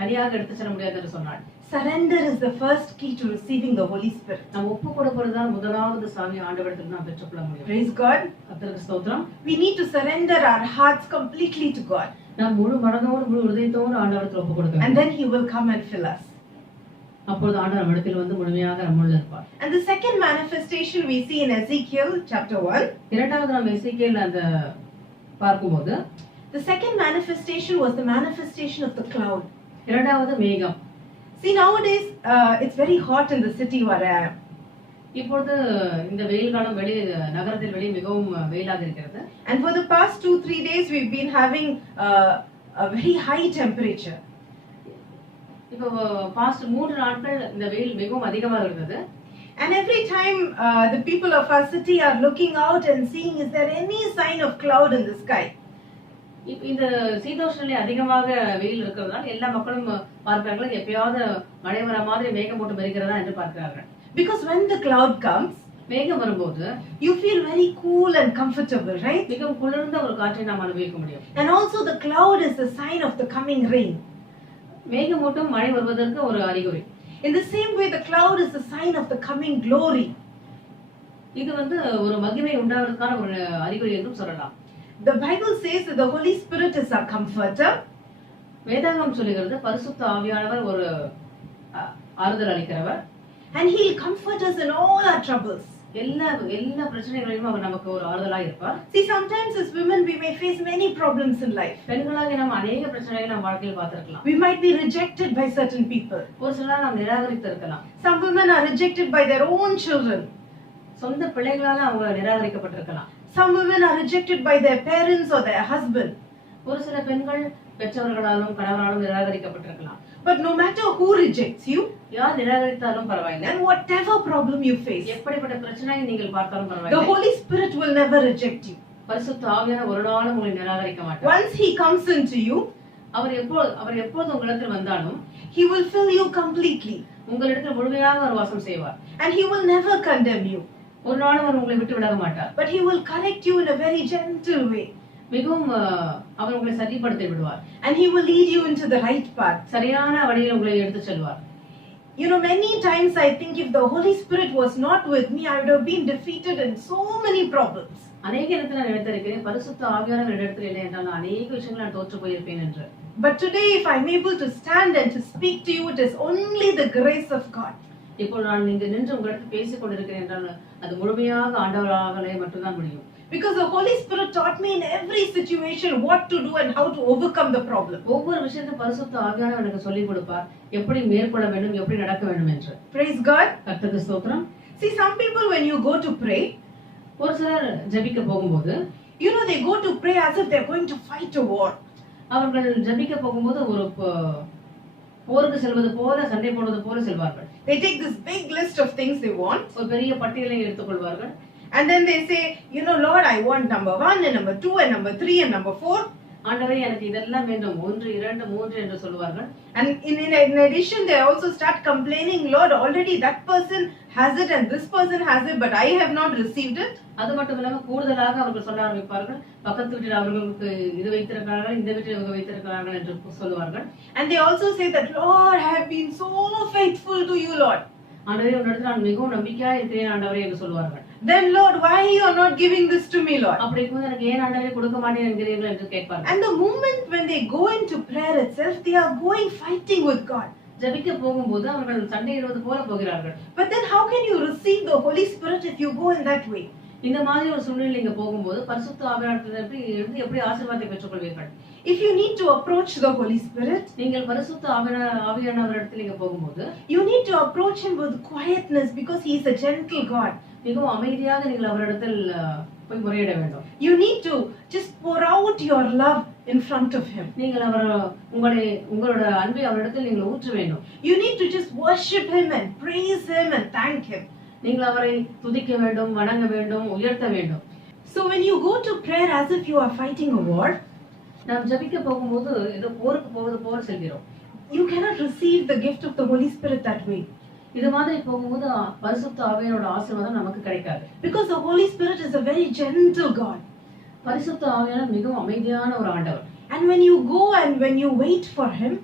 தனியாக எடுத்து செல்ல முடியாது என்று சொன்னாள். Surrender is the first key to receiving the Holy Spirit. நாம் ஒப்பு கொடுப்பதுதான் முதலாவது சாவி ஆண்டவரிடத்தில் நாம் பெற்றுக்கொள்ள முடியும். Praise God. கர்த்தருக்கு ஸ்தோத்திரம். We need to surrender our hearts completely to God. நாம் முழு மனதோடு முழு இதயத்தோடு ஆண்டவரிடத்தில் ஒப்பு கொடுக்க வேண்டும். And then he will come and fill us. அப்பொழுது ஆண்டவர் நம்மிடத்தில் வந்து முழுமையாக நம்முள்ள இருப்பார். And the second manifestation we see in Ezekiel chapter 1. இரண்டாவது நாம் எசேக்கியேல் அந்த பார்க்கும்போது the second manifestation was the manifestation of the cloud. இரண்டாவது மேகம். See, nowadays it's very hot in the city where I am. இப்பொழுது இந்த வெயில் காலம் நகரத்தில் வெளியே மிகவும் வெயிலாக இருக்கிறது. And for the past 2-3 days we've been having a very high temperature. இப்போ பாஸ்ட் 3 நாட்கள் இந்த வெயில் மிகவும் அதிகமாக இருந்தது. And every time the people of our city are looking out and seeing is there any sign of cloud in the sky. இந்த சீதோஷ்ணநிலை அதிகமாக வெயில் இருக்கிறதால் எல்லா மக்களும் பார்க்கிறார்கள் எப்பயாவது மழை வர மாதிரி மேகமூட்டம் இருக்கிறதா என்று பார்க்கிறார்கள். Because when the cloud comes, மேகம் வரும்போது you feel very cool and comfortable, right? மிகவும் குளிர்ந்த ஒரு காற்றை நாம் அனுபவிக்க முடியும். And also the cloud is the sign of the coming rain. மேகமூட்டம் மழை வருவதற்கு ஒரு அறிகுறி. In the same way the cloud is the sign of the coming glory. இது வந்து ஒரு மகிமை உண்டாவதற்கான ஒரு அறிகுறி என்றும் சொல்லலாம். The Bible says that the Holy Spirit is our comforter. வேதாகமம் சொல்லுகிறது பரிசுத்த ஆவியானவர் ஒரு ஆறுதல் அளிக்கிறவர். And he'll comfort us in all our troubles. எல்லா எல்லா பிரச்சனைகளிலும் அவர் நமக்கு ஒரு ஆறுதலா இருப்பார். See, sometimes as women we may face many problems in life. பெண்களாகிய நாம் அநேக பிரச்சனைகளை நம் வாழ்க்கையில் பார்த்திருக்கலாம். We might be rejected by certain people. ஒரு சிலர் நாம் நிராகரித்து இருக்கலாம். Some women are rejected by their own children. சொந்த பிள்ளைகளால அவங்க நிராகரிக்கப்பட்டிருக்கலாம். Some women are rejected by their parents or their husband. ஒரு சில பெண்கள் பெற்றவர்களாலும் கணவராலும் நிராகரிக்கப்பட்டிருக்கலாம். But no matter who rejects you, யார் நிராகரித்தாலும் பரவாயில்லை, and whatever problem you face, எப்படிப்பட்ட பிரச்சனையை நீங்கள் பார்த்தாலும் the பரவாயில்லை, Holy Spirit will never reject you. பரிசுத்த ஆவியானவர் ஒரு நாளும் உங்களை நிராகரிக்க மாட்டார். Once he comes into you, அவர் எப்போது உங்களிடத்தில் வந்தாலும் he will fill you completely, உங்களிடத்தில் முழுமையாக அவர் வாசம் செய்வார். and he will never condemn you, ஒரு நாளும் அவர் உங்களை விட்டு விலக மாட்டார். but he will correct you in a very gentle way, மிகவும் அவர் உங்களை சரிப்படுத்தி விடுவார். and he will lead you into the right path. சரியான வழியில் உங்களை எடுத்து செல்வார். You know, many times I think if the Holy Spirit was not with me, I would have been defeated in so many problems. அநேக இடத்துல நான் நினைத்திருக்கிறேன், பரிசுத்த ஆவியானவர் இடத்துல இல்லை என்றால் நான் அநேக விஷயங்கள் நான் தோற்று போயிருப்பேன் என்று. But today, if I'm able to stand and to speak to you, it is only the grace of God. இப்போ நான் இங்கு நின்று உங்களிடத்தில் பேசிக் கொண்டிருக்கிறேன் என்றால் அது முழுமையாக ஆண்டவராலே மட்டும்தான் முடியும். Because the Holy Spirit taught me in every situation what to do and how to overcome the problem. ஒவ்வொரு விஷயத்தையும் பரிசுத்த ஆவியானவர் எனக்கு சொல்லிக் கொடுப்பார், எப்படி மேற்கொள்ள வேண்டும், எப்படி நடக்க வேண்டும் என்று. Praise God. கர்த்தருக்கு ஸ்தோத்திரம். See, some people when you go to pray, ஒரு சிலர் ஜெபிக்க போகும்போது you know, they go to pray as if they're going to fight a war. அவர்கள் ஜெபிக்க போகும்போது ஒரு போருக்கு செல்வது போல, சண்டை போடுவது போல செல்வார்கள். They take this big list of things they want. ஒரு பெரிய பட்டியலை எடுத்துக்கொள்வார்கள். And then they say, you know, Lord, I want number 1 and number 2 and number 3 and number 4. ஆண்டவரே எனக்கு இதெல்லாம் வேண்டும், 1 2 3 என்று சொல்வார்கள். And in addition, they also start complaining, Lord, already that person has it and this person has it, but I have not received it. அது மட்டும் இல்லாம கூடுதலாக அவர்கள் சொல்ல ஆரம்பிப்பார்கள், பக்கத்து வீட்டில் அவர்களுக்கு இது வைத்திருக்கிறார்கள், இந்த வீட்டில் இவங்க வைத்திருக்கிறார்கள் என்று சொல்லுவார்கள். And they also say that, Lord, I have been so faithful to you, Lord. ஆண்டவரே உன்னிடத்தில் நான் மிகவும் நம்பிக்கையா இருக்கிறேன் ஆண்டவரே என்று சொல்வார்கள். Then, Lord, why you are not giving this to me, Lord? அப்படி இருக்கும்போது எனக்கு ஏன் ஆண்டவரே கொடுக்க மாட்டேன் என்கிறீர்கள் என்று கேட்பார்கள். And the moment when they go into prayer itself, they are going fighting with God. ஜெபிக்க போகும்போது அவர்கள் சண்டையிடுவது போல போகிறார்கள். But then how can you receive the Holy Spirit if you go in that way? இந்த மாதிரி ஒரு சூழ்நிலை நீங்க போகும்போது பரிசுத்த ஆவியானவரிடத்தில் எப்படி ஆசீர்வாதத்தை பெற்றுக்கொள்வீர்கள்? If you need to approach the Holy Spirit, நீங்கள் பரிசுத்த ஆவியானவரிடத்தில் நீங்க போகும்போது you need to approach him with quietness because he is a gentle God. மிகவும் அமைதியாக நீங்கள் அவரிடத்தில் போய் முறையிட வேண்டும். You need to just pour out your love in front of him. நீங்கள் உங்களோட அன்பை அவரிடத்தில் நீங்கள் ஊற்ற வேண்டும். You need to just worship him and praise him and thank him. நீங்கள் அவரை துதிக்க வேண்டும், வணங்க வேண்டும், உயர்த்த வேண்டும். So when you go to prayer as if you are fighting a war, நாம் ஜெபிக்க போகும்போது ஏதோ போருக்கு போவது போல செல்கிறோம். you cannot receive the gift of the Holy Spirit that way. இது மாதிரி போகும்போது பரிசுத்த ஆவியானவரோட ஆசீர்வாதம் நமக்கு கிடைக்காது. Because the Holy Spirit is a very gentle God. பரிசுத்த ஆவியானவர் மிகவும் அமைதியான ஒரு ஆண்டவர். And when you go and when you wait for him,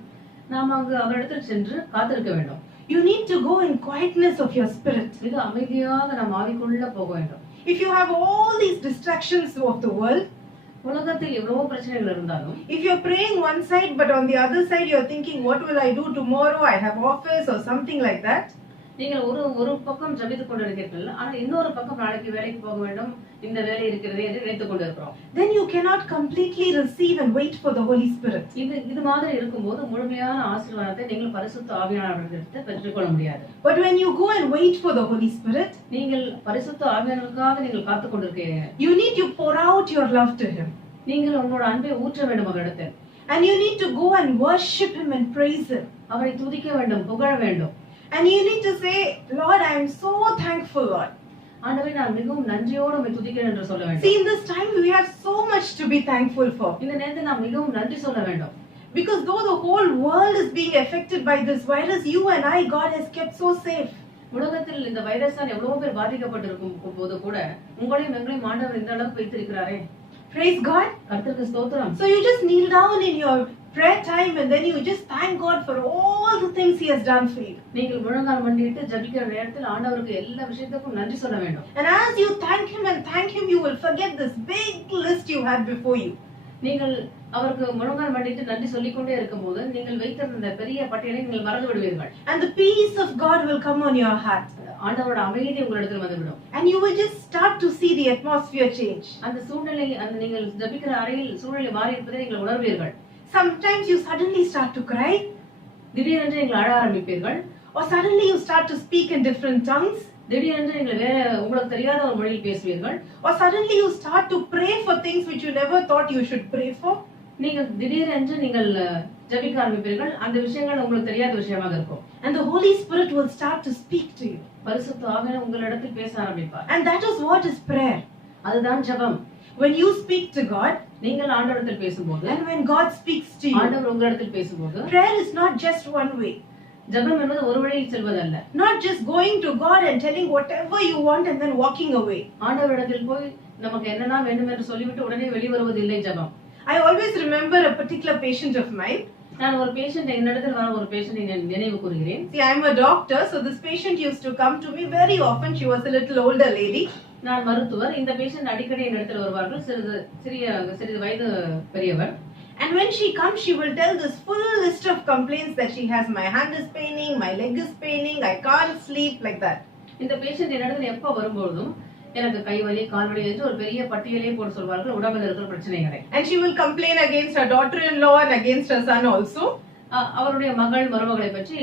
நாம் அங்கு அவரிடத்தில் சென்று காத்திருக்க வேண்டும். you need to go in quietness of your spirit. மிக அமைதியாக நாம் ஆவிக்குள்ள போக வேண்டும். If you have all these distractions of the world, உலகத்தில் எவ்வளவோ பிரச்சனைகள் இருந்தாலும், if you're praying one side but on the other side you're thinking, what will I do tomorrow? I have office or something like that. நீங்கள் ஒரு பக்கம் ஜெபித்துக் கொண்டிருக்கிறீர்கள், ஆனால் இன்னொரு பக்கம் நாளைக்கு வேலைக்கு போக வேண்டும், இந்த வேலை இருக்கிறது என்று நினைத்துக் கொண்டிருக்கிறோம். Then you cannot completely receive and wait for the Holy Spirit. இது மாதிரி இருக்கும்போது முழுமையான ஆசீர்வாதத்தை நீங்கள் பரிசுத்த ஆவியானவரிடத்தில் பெற்றுக்கொள்ள முடியாது. But when you go and wait for the Holy Spirit, நீங்கள் பரிசுத்த ஆவியானவருக்காக நீங்கள் காத்துக் கொண்டிருக்கிறீர்கள். you need to pour out your love to him. நீங்கள் உங்களோட அன்பை ஊற்ற வேண்டும் அவரிடத்தில். And you need to go and worship him and praise him. அவரை துதிக்க வேண்டும், புகழ வேண்டும். And you need to say, Lord, I am so thankful, Lord. ஆண்டவரே நான் மிகவும் நன்றியோடு உம்மை துதிக்கிறேன் என்று சொல்ல வேண்டும். See, in this time we have so much to be thankful for. இந்த நேரத்தில் நாம் மிகவும் நன்றி சொல்ல வேண்டும். Because though the whole world is being affected by this virus, you and I, God has kept so safe. உலகத்தில் இந்த வைரஸால் எவ்வளவோ பேர் பாதிக்கப்பட்டிருக்கும் போது கூட உங்களையும் எங்களையும் ஆண்டவர் இந்த அளவுக்கு வைத்திருக்கிறாரே. Praise God. கர்த்தருக்கு ஸ்தோத்திரம். So you just kneel down in your prayer time and then you just thank God for all the things he has done for you. நீங்கள் முழங்கால் மண்டியிட்டு ஜெபிக்கிற நேரத்தில் ஆண்டவருக்கு எல்லா விஷயத்துக்கும் நன்றி சொல்ல வேண்டும். And as you thank him, you will forget this big list you had before you. நீங்கள் அவருக்கு முழங்கால் மண்டியிட்டு நன்றி சொல்லிக்கொண்டே இருக்கும்போது நீங்கள் வைத்திருந்த பெரிய பட்டியலை நீங்கள் மறந்து விடுவீர்கள். And the peace of God will come on your heart. ஆண்டவரோட அமைதி உங்களிடத்தில் வந்துவிடும். And you will just start to see the atmosphere change. அந்த சூழ்நிலை, அந்த நீங்கள் ஜெபிக்கிற அறையில் சூழ்நிலை மாறி இருப்பதை நீங்கள் உணர்வீர்கள். Sometimes you suddenly start to cry, திடீரென்று நீங்கள் அழ ஆரம்பிப்பீர்கள். or suddenly you start to speak in different tongues, திடீரென்று நீங்கள் வேற உங்களுக்கு தெரியாத ஒரு மொழியில் பேசுவீர்கள். or suddenly you start to pray for things which you never thought you should pray for. நீங்கள் திடீரென்று நீங்கள் ஜெபிக்க ஆரம்பிப்பீர்கள். அந்த விஷயங்கள் உங்களுக்கு தெரியாத விஷயமாக இருக்கும். And the Holy Spirit will start to speak to you. பரிசுத்த ஆவியானவர் உங்களிடத்தில் பேச ஆரம்பிப்பார். And that is what is prayer. அதுதான் ஜெபம். When you speak to God, நீங்கள் ஆண்டவரிடத்தில் பேசும்போது, and when God speaks to you, ஆண்டவர் உங்களிடத்தில் பேசும்போது, prayer is not just one way. ஜெபம் என்பது ஒரு வழியில் செல்வதல்ல. Not just going to God and telling whatever you want and then walking away. ஆண்டவரிடத்தில் போய் நமக்கு என்னெல்லாம் வேண்டும் என்று சொல்லிவிட்டு உடனே வெளிவருவது இல்லை ஜெபம். I always remember a particular patient of mine. நான் ஒரு பேஷண்ட், என்னிடத்தில் வர ஒரு பேஷண்ட் நினைவு கூறுகிறேன். See, I am a doctor, so this patient used to come to me very often. She was a little older lady. நான் மருத்துவர். இந்த பேஷண்ட் அடிக்கடி என்னிடத்தில் வருவார்கள். சிறிது வயது பெரியவர். And when she comes, she will tell this full list of complaints that she has. My hand is paining, my leg is paining, I can't sleep, like that. இந்த பேஷண்ட் என்னிடத்தில் எப்ப வரும்போதும் எனக்கு கைவலி, கால்வலி என்று ஒரு பெரிய பட்டியலே போட்டு சொல்வார்கள் உடம்பில் இருக்கிற பிரச்சனைகளை. And she will complain against her daughter-in-law and against her son also. அவருடைய மருமகளை பற்றி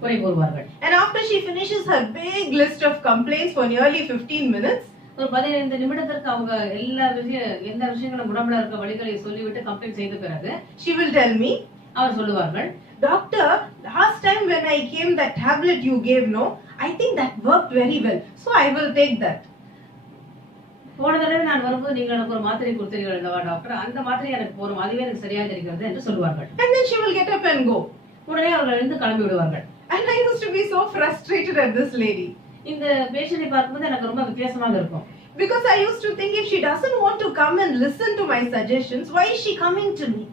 குறை கூறுவார்கள். And after she finishes her big list of complaints for nearly 15 minutes, ஒரு 15 நிமிடத்திற்கு அவங்க எல்லா விஷயங்களும் உடம்புல இருக்க வலிகளை சொல்லிவிட்டு கம்ப்ளைண்ட் செய்த பிறகு she will tell me, அவர் சொல்லுவார்கள், doctor, last time when I came, that tablet you gave, no, I think that worked very well, so I will take that. போன தடவை நான் வரும்போது நீங்கள் எனக்கு ஒரு மாத்திரை கொடுத்தீர்கள் அல்லவா டாக்டர், அந்த மாத்திரை எனக்கு போரும், அதுவே எனக்கு சரியாக இருக்கிறது என்று சொல்லுவார்கள். And then she will get up and go. உடனே அவர்கள் எழுந்து கிளம்பி விடுவார்கள். And I used to be so frustrated at this lady. இந்த பேஷண்டை பார்க்கும்போது எனக்கு ரொம்ப வித்தியாசமாக இருக்கும். Because I used to think, if she doesn't want to come and listen to my suggestions, why is she coming to me?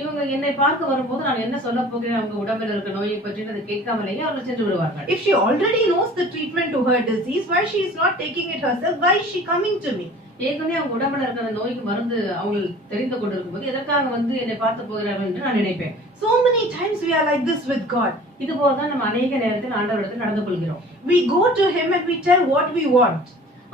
இவங்க என்னை பார்க்க வரும்போது நான் என்ன சொல்ல போகிறேன் அவங்க உடம்பில் இருக்க நோயை பற்றி அதை கேட்காமலேயே அவர்கள் சென்று விடுவார்கள். If she already knows the treatment to her disease, why she is not taking it herself? Why is she coming to me? ஏற்கனவே அவங்க உடம்புல இருக்கிற நோய்க்கு மருந்து அவங்க தெரிந்து கொண்டிருக்கும் போது எதற்காக வந்து என்னை பார்த்து போகிறார்கள் என்று நான் நினைப்பேன். So many times we are like this with God. இது போலதான் நம்ம அநேக நேரத்தில் ஆண்டவரிடத்தில் நடந்து கொள்கிறோம். We go to him and we tell what we want.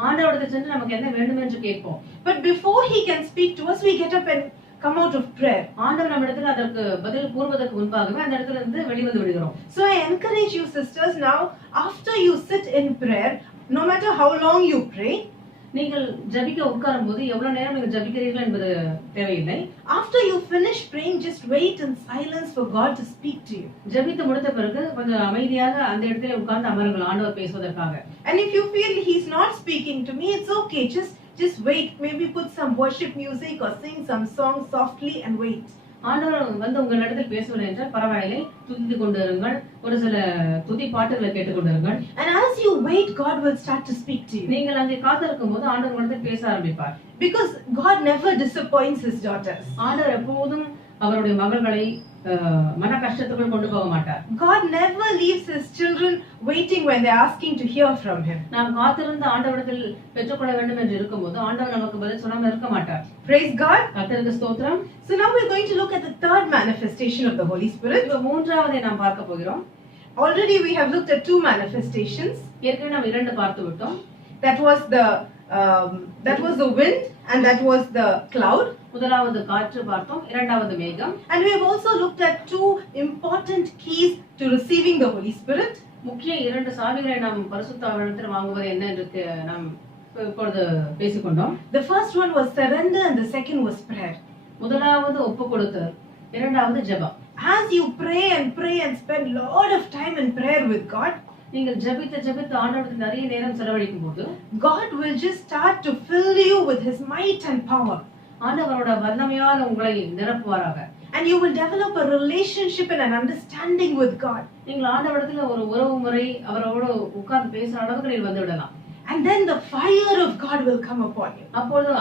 ஆண்டவரிடத்தில் சென்று நமக்கு என்ன வேண்டும் என்று கேட்போம். But before he can speak to us, we get up and come out of prayer. ஆண்டவர் நம்மிடத்தில் அதற்கு பதில் கூறுவதற்கு முன்பாகவே அந்த இடத்துல இருந்து வெளிவந்து விடுகிறோம். So I encourage you sisters, now after you sit in prayer, no matter how long you pray, நீங்கள் ஜெபிக்க உட்காரும் போது எவ்வளவு நேரம் நீங்கள் ஜெபிக்கிறீர்கள் என்பது தேவையில்லை. After you finish praying, just wait in silence for God to speak to you. ஜெபித்து முடித்த பிறகு கொஞ்சம் அமைதியாக அந்த இடத்துல உட்கார்ந்து அமருங்கள் ஆண்டவர் பேசுவதற்காக. And if you feel he's not speaking to me, it's okay. Just wait. Maybe put some worship music or sing some song softly and wait. ஆண்டவர் வந்து உங்களிடத்தில் பேசவில்லை என்றால் பரவாயில்லை, துதித்து கொண்டிருங்கள், ஒரு சில துதி பாட்டுகளை கேட்டுக்கொண்டிருங்கள். And as you wait, God will start to speak to you. நீங்கள் அங்கே காத்திருக்கும் போது ஆண்டவர் உங்களிடத்தில் பேச ஆரம்பிப்பார். Because God never disappoints his daughters. ஆண்டவர் எப்போதும் அவருடைய மகள்களை மன கஷ்டத்துக்குள் கொண்டு போக மாட்டார். God never leaves his children waiting when they are asking to hear from him. நாம் காத்திருந்து ஆண்டவரிடத்தில் பெற்றுக்கொள்ள வேண்டும் என்று இருக்கும்போது ஆண்டவர் நமக்கு பதில் சொல்லாம இருக்க மாட்டார். Praise God. கர்த்தருக்கு ஸ்தோத்திரம். So now we're going to look at the third manifestation of the Holy Spirit. இப்ப மூன்றாவதை நாம் பார்க்க போகிறோம். Already we have looked at two manifestations. ஏற்கனவே நாம் இரண்டு பார்த்து விட்டோம். That was the wind and that was the cloud. முதலாவது காற்று பார்த்தோம், இரண்டாவது மேகம். And we have also looked at two important keys to receiving the Holy Spirit. முக்கிய இரண்டு சாவிகளை நாம் பரிசுத்த ஆவியிடத்தில் வாங்குவது என்ன என்று நாம் இப்பொழுது பேசிக்கொண்டோம். The first one was surrender and the second was prayer. முதலாவது ஒப்புக்கொடுத்தல், இரண்டாவது ஜெபம். As you pray and spend lot of time in prayer with God, நீங்கள் ஜெபித்து ஆண்டவரிடத்தில் நிறைய நேரம் செலவழிக்கும் போது God will just start to fill you with his might and power. ஆண்டவரோட வல்லமையால் உங்களை நிரப்புவாராக. And you will develop a relationship and an understanding with God. நீங்கள் ஆண்டவரிடத்தில் ஒரு உறவு முறை அவரோடு உட்கார்ந்து பேசுற அளவுக்கு நீங்கள் வந்து விடலாம். And then the fire of God will come upon you. அப்பொழுது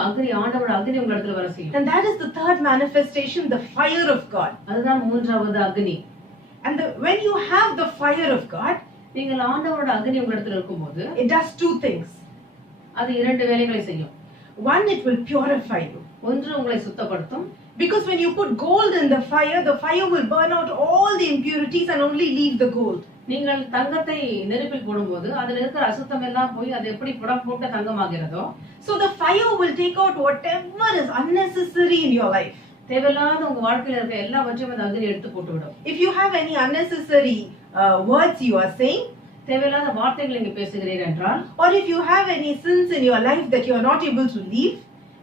ஆண்டவரோட அக்னி உங்களிடத்தில் வர செய்யும். And that is the third manifestation, the fire of God. அதுதான் மூன்றாவது அக்னி. And when you have the fire of God, நீங்கள் ஆண்டவரோட அக்னி உங்களிடத்தில் இருக்கும்போது it does two things. அது இரண்டு வேலைகளை செய்யும். One, it will purify you. ஒன்று உங்களை சுத்தப்படுத்தும். Because when you put gold in the fire will burn out all the impurities and only leave the gold. நீங்கள் தங்கத்தை நெருப்பில் போடும்போது அதுல இருக்கிற அசுத்தம் எல்லாம் போய் அது எப்படி புடம் போட்ட தங்கமாகிறதோ, so the fire will take out whatever is unnecessary in your life. தேவையில்லாத உங்க வாழ்க்கையில இருக்க எல்லாவற்றையும் அந்த அக்னி எடுத்து போட்டுவிடும். If you have any unnecessary words you are saying, தேவையில்லாத வார்த்தைகள் நீங்க பேசுகிறீர்கள் என்றால், or if you have any sins in your life that you are not able to leave,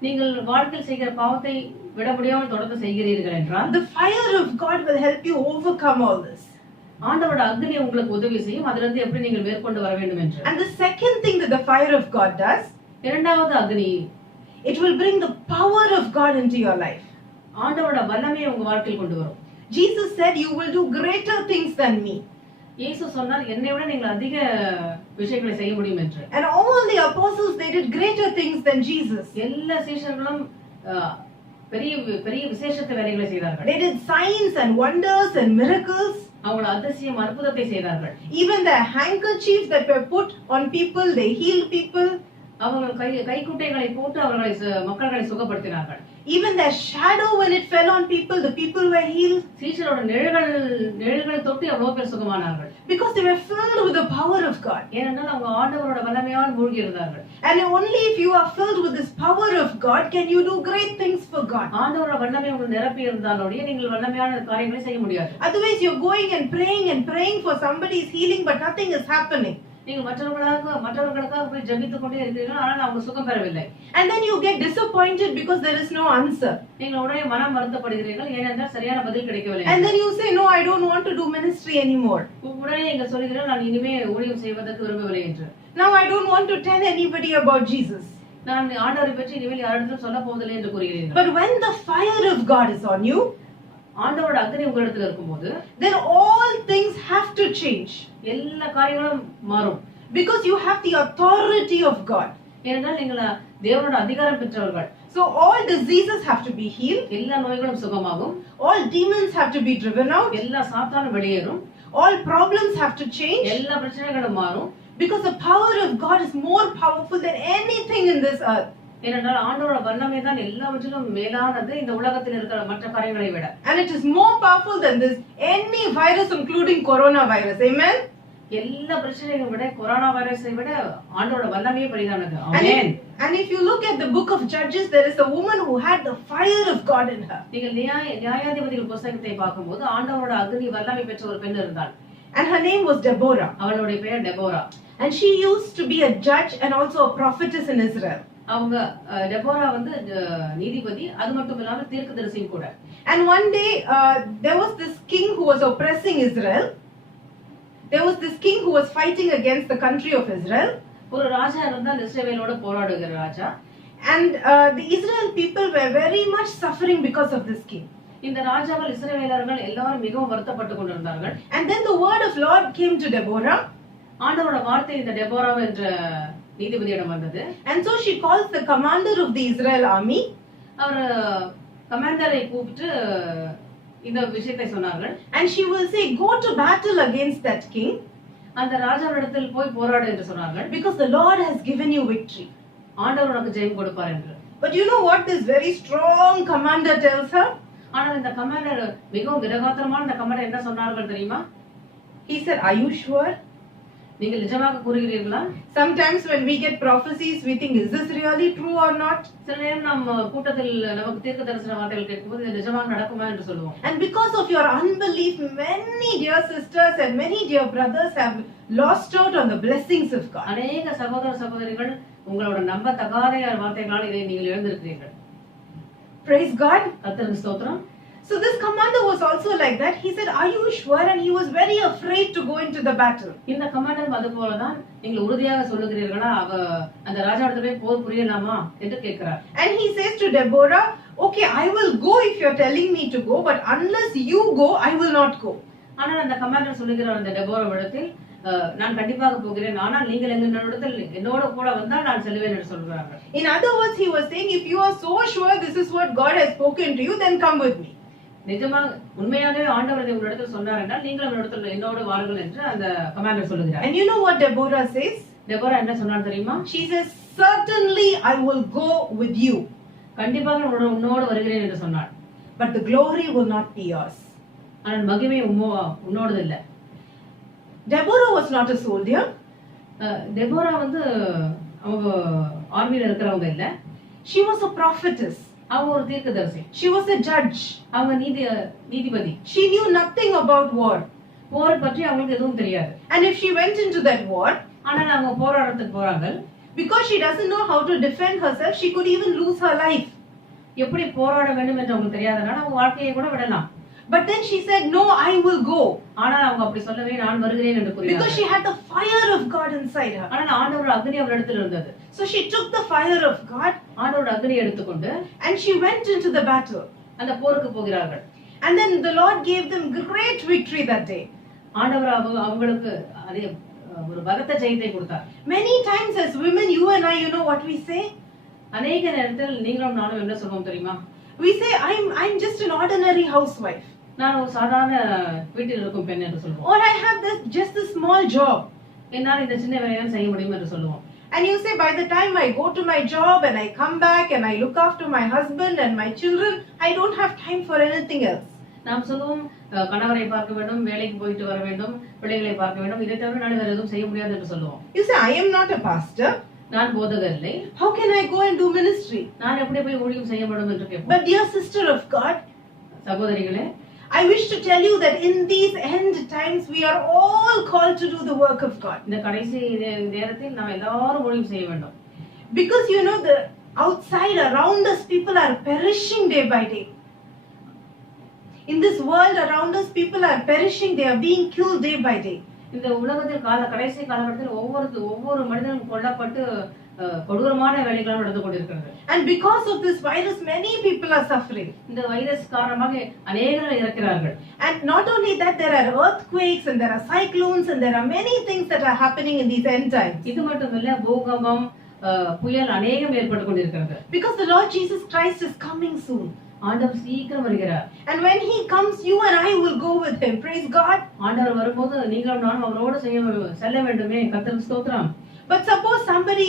நீங்கள் வாழ்க்கையில் செய்கிற பாவத்தை விட முடியாமல் தொடர்ந்து செய்கிறீர்கள் என்றால், the fire of God will help you overcome all this. ஆண்டவரோட அக்னி உங்களுக்கு உதவி செய்யும் அதிலிருந்து எப்படி நீங்கள் மேற்கொண்டு வர வேண்டும் என்று. And the second thing that the fire of God does, இரண்டாவது அக்னி, it will bring the power of God into your life. ஆண்டவரோட வல்லமையை உங்க வாழ்க்கையில் கொண்டு வரும். Jesus said, you will do greater things than me. இயேசு சொன்னார், என்னை விட நீங்கள் அதிக விஷயங்களை செய்ய முடியும் என்று. And all the apostles, they did greater things than Jesus. எல்லா சீஷர்களும் பெரிய பெரிய விசேஷத்த வேலைகளை செய்தார்கள். They did signs and wonders and miracles. அவங்க அதிசயம் அற்புதத்தை செய்தார்கள். Even the handkerchiefs that were put on people, they healed people. அவங்க கைக்குட்டைகளை போட்டு மக்களை சுகப்படுத்தினார்கள். Even their shadow, when it fell on people, the people were healed. சீஷரோட நிழல்களை தொட்டு அவ்வளவு பேர் சுகமானார்கள். Because they were filled with the power of God. ஏனென்றால் அவங்க ஆண்டவரோட வல்லமையால் மூழ்கி இருந்தார்கள். And only if you are filled with this power of God can you do great things for God. ஆண்டவரோட வல்லமை உங்களுக்கு நிரப்பி இருந்தாலோடைய நீங்கள் வல்லமையான காரியங்களை செய்ய முடியாது. Otherwise you're going and praying for somebody's healing but nothing is happening. நீங்கள் மற்றவர்களுக்காக போய் ஜெபித்துக் கொண்டே இருக்கிறீர்கள், ஆனால் அவங்க சுகம் பெறவில்லை. And then you get disappointed because there is no answer. நீங்கள் உடனே மனம் வருத்தப்படுகிறீர்கள், ஏனென்றால் சரியான பதில் கிடைக்கவில்லை. And then you say, no, I don't want to do ministry anymore. உடனே நீங்கள் சொல்கிறீர்கள், நான் இனிமே ஊழியம் செய்வதற்கு விரும்பவில்லை என்று. Now I don't want to tell anybody about Jesus. நான் ஆண்டவரை பற்றி இனிமேல் யாரிடத்திலும் சொல்ல போவதில்லை என்று கூறுகிறீர்கள். But when the fire of God is on you, ஆண்டவரோட அக்னி உங்களிடத்தில் இருக்கும்போது, then all things have to change. எல்லா காரியங்களும் மாறும். Because you have the authority of God. ஏனென்றால் நீங்கள் தேவனோட அதிகாரம் பெற்றவர்கள். So all diseases have to be healed. எல்லா நோய்களும் சுகமாகும். All demons have to be driven out. எல்லா சாத்தானும் வெளியேறும். All problems have to change. எல்லா பிரச்சனைகளும் மாறும். Because the power of God is more powerful than anything in this earth. ஏனென்றால் ஆண்டவரோட வல்லமை தான் எல்லாவற்றிலும் மேலானது இந்த உலகத்தில் இருக்கிற மற்ற காரியங்களை விட. And it is more powerful than this any virus including coronavirus. Amen. எல்லா பிரச்சனைகளை விட கொரோனா வைரஸை விட ஆண்டவரோட வல்லமையே பெரிதானது. ஆமென். And if you look at the book of Judges, there is a woman who had the fire of God in her. நீங்கள் நியாயாதிபதிகள் புத்தகத்தை பார்க்கும்போது ஆண்டவரோட அக்னி வல்லமை பெற்ற ஒரு பெண் இருந்தாள். And her name was Deborah. அவளுடைய பெயர் Deborah. And she used to be a judge and also a prophetess in Israel. அவங்க டெபோரா வந்து நீதிபதி, அது மட்டும் இல்லாம தீர்க்கதரிசியும் கூட. And one day there was this king who was oppressing Israel. There was this king who was fighting against the country of Israel. ஒரு ராஜா இருந்தால் இஸ்ரவேலோட போராடுகிற ராஜா. And the Israel people were very much suffering because of this king. இந்த ராஜாவால் இஸ்ரவேலர்கள் எல்லாரும் மிகவும் வருத்தப்பட்டு கொண்டிருந்தார்கள். And then the word of Lord came to Deborah. ஆண்டவரோட வார்த்தை இந்த டெபோரா என்ற நீதிபதியிடம் வந்தது. And so she calls the commander of the Israel army. அவர் கமாண்டரை கூப்பிட்டு இந்த விஷயத்தை சொன்னார்கள். And she will say, go to battle against that king. அந்த ராஜாவிடத்தில் போய் போராடு என்று சொன்னார்கள். Because the Lord has given you victory. ஆண்டவர் உனக்கு ஜெயம் கொடுப்பார் என்று. But you know what this very strong commander tells her? ஆனால் இந்த கமாண்டர் மிகவும் திடகாத்திரமான இந்த கமாண்டர் என்ன சொன்னார்கள் தெரியுமா? He said, are you sure? நீங்கள் நிஜமாக கூறுகிறீர்களா? Sometimes when we get prophecies, we think, is this really true or not? சில நேரம் நம்ம கூட்டத்தில் நமக்கு தீர்க்க தரிசன வார்த்தைகள் கேட்கும்போது இது நிஜமாக நடக்குமா என்று சொல்லுவோம். And because of your unbelief, many dear sisters and many dear brothers have lost out on the blessings of God. அநேக சகோதர சகோதரிகள் உங்களோட நம்பத்தகாத வார்த்தைகளால் இதை நீங்கள் இழந்திருக்கிறீர்கள். Praise God. கர்த்தருக்கு ஸ்தோத்திரம். So this commander was also like that. He said, are you sure? And he was very afraid to go into the battle. இந்த கமாண்டர் அது போலதான் நீங்கள் உறுதியாக சொல்லுகிறீர்களா அந்த ராஜாவிடத்துல போய் போர் புரியலாமா என்று கேட்கிறார். And he says to Deborah, okay, I will go if you're telling me to go, but unless you go, I will not go. ஆனால் அந்த கமாண்டர் சொல்லுகிறார் அந்த டெபோராவிடத்தில், நான் கண்டிப்பாக போகிறேன், ஆனால் நீங்கள் என்னோட கூட வந்தால் நான் செல்வேன் என்று சொல்கிறாங்க. In other words, he was saying, if you are so sure this is what God has spoken to you, then come with me. நிஜமாக உண்மையாகவே ஆண்டவர் உங்களிடத்தில் சொன்னார் என்றால் நீங்கள் என்னோட வாருங்கள் என்று அந்த கமாண்டர் சொல்லுகிறார். And you know what Deborah says? Deborah என்ன சொன்னார் தெரியுமா? She says, certainly I will go with you. கண்டிப்பாக உன்னோடு வருகிறேன் என்று சொன்னார். But the glory will not be yours. ஆனால் மகிமை உன்னோடது இல்லை. Deborah was not a soldier. Deborah வந்து அவங்க ஆர்மில இருக்கிறவங்க இல்ல. She was a prophetess. அவங்க ஒரு தீர்க்கதரிசி. She was a judge. அவங்க நீதிபதி. She knew nothing about war. போர் பற்றி அவங்களுக்கு எதுவும் தெரியாது. And if she went into that war, ஆனால் அவங்க போராட்டத்துக்கு போறாங்க. Because she doesn't know how to defend herself, she could even lose her life. எப்படி போராட வேண்டும் என்று அவங்களுக்கு தெரியாதனால அவங்க வாழ்க்கையை கூட விடலாம். But then she said, "No, I will go." ஆனால் அவங்க அப்படி சொல்லவே நான் வருகிறேன் என்று கூறினார். Because she had the fire of God inside her. ஆனால் ஆண்டவர் அக்னி அவரிடத்தில் இருந்தது. So she took the fire of God. ஆண்டவர் அக்னியை எடுத்துக்கொண்டு And she went into the battle. அந்த போருக்கு போகிறார்கள். And then the Lord gave them great victory that day. ஆண்டவர் அவங்களுக்கு அதே ஒரு பலத்த ஜெயத்தை கொடுத்தார். Many times as women, you and I, you know what we say? அநேக நேரத்தில் நீங்களும் நானும் என்ன சொல்வோம் தெரியுமா? We say, I'm just an ordinary housewife. நான் ஒரு சாதாரண வீட்டில் இருக்கும் பெண் என்று சொல்லுவோம். Or I have just a small job. என்னால் இந்த சின்ன வேலையை செய்ய முடியும் என்று சொல்லுவோம். And you say, by the time I go to my job and I come back and I look after my husband and my children, I don't have time for anything else. நாம் சொல்லுவோம் கணவரை பார்க்க வேண்டும், வேலைக்கு போயிட்டு வர வேண்டும், பிள்ளைகளை பார்க்க வேண்டும், இதை தவிர நான் வேற எதுவும் செய்ய முடியாது என்று சொல்லுவோம். You say, I am not a pastor. நான் போதகர் இல்லை. How can I go and do ministry? நான் எப்படி போய் ஊழியம் செய்ய முடியும் என்று கேட்போம். But dear sister of God, சகோதரிகளே, I wish to tell you that in these end times we are all called to do the work of God. இந்த கடைசி நேரத்தில் நாம் எல்லாரும் ஊழியம் செய்ய வேண்டும். Because you know the outside around us people are perishing day by day. In this world around us people are perishing, they are being killed day by day. இந்த உலகத்தில் கடைசி காலகட்டத்தில் ஒவ்வொரு மனிதனும் கொல்லப்பட்டு கொடூரமான வேலைகள் நடந்து கொண்டிருக்கிறது. And because of this virus many people are suffering. இந்த வைரஸ் காரணமாக அநேகர் இறக்கிறார்கள். And not only that, there are earthquakes and there are cyclones and there are many things that are happening in these end times. இது மட்டுமல்ல, பூகம்பம், புயல் அநேகம் ஏற்பட்டு கொண்டிருக்கிறது. Because the Lord Jesus Christ is coming soon. ஆண்டவர் சீக்கிரம் வருகிறார். And when he comes, you and I will go with him. Praise God. ஆண்டவர் வரும்போது நீங்களும் நானும் அவரோடு செல்ல வேண்டுமே. கர்த்தருக்கு ஸ்தோத்திரம். But suppose somebody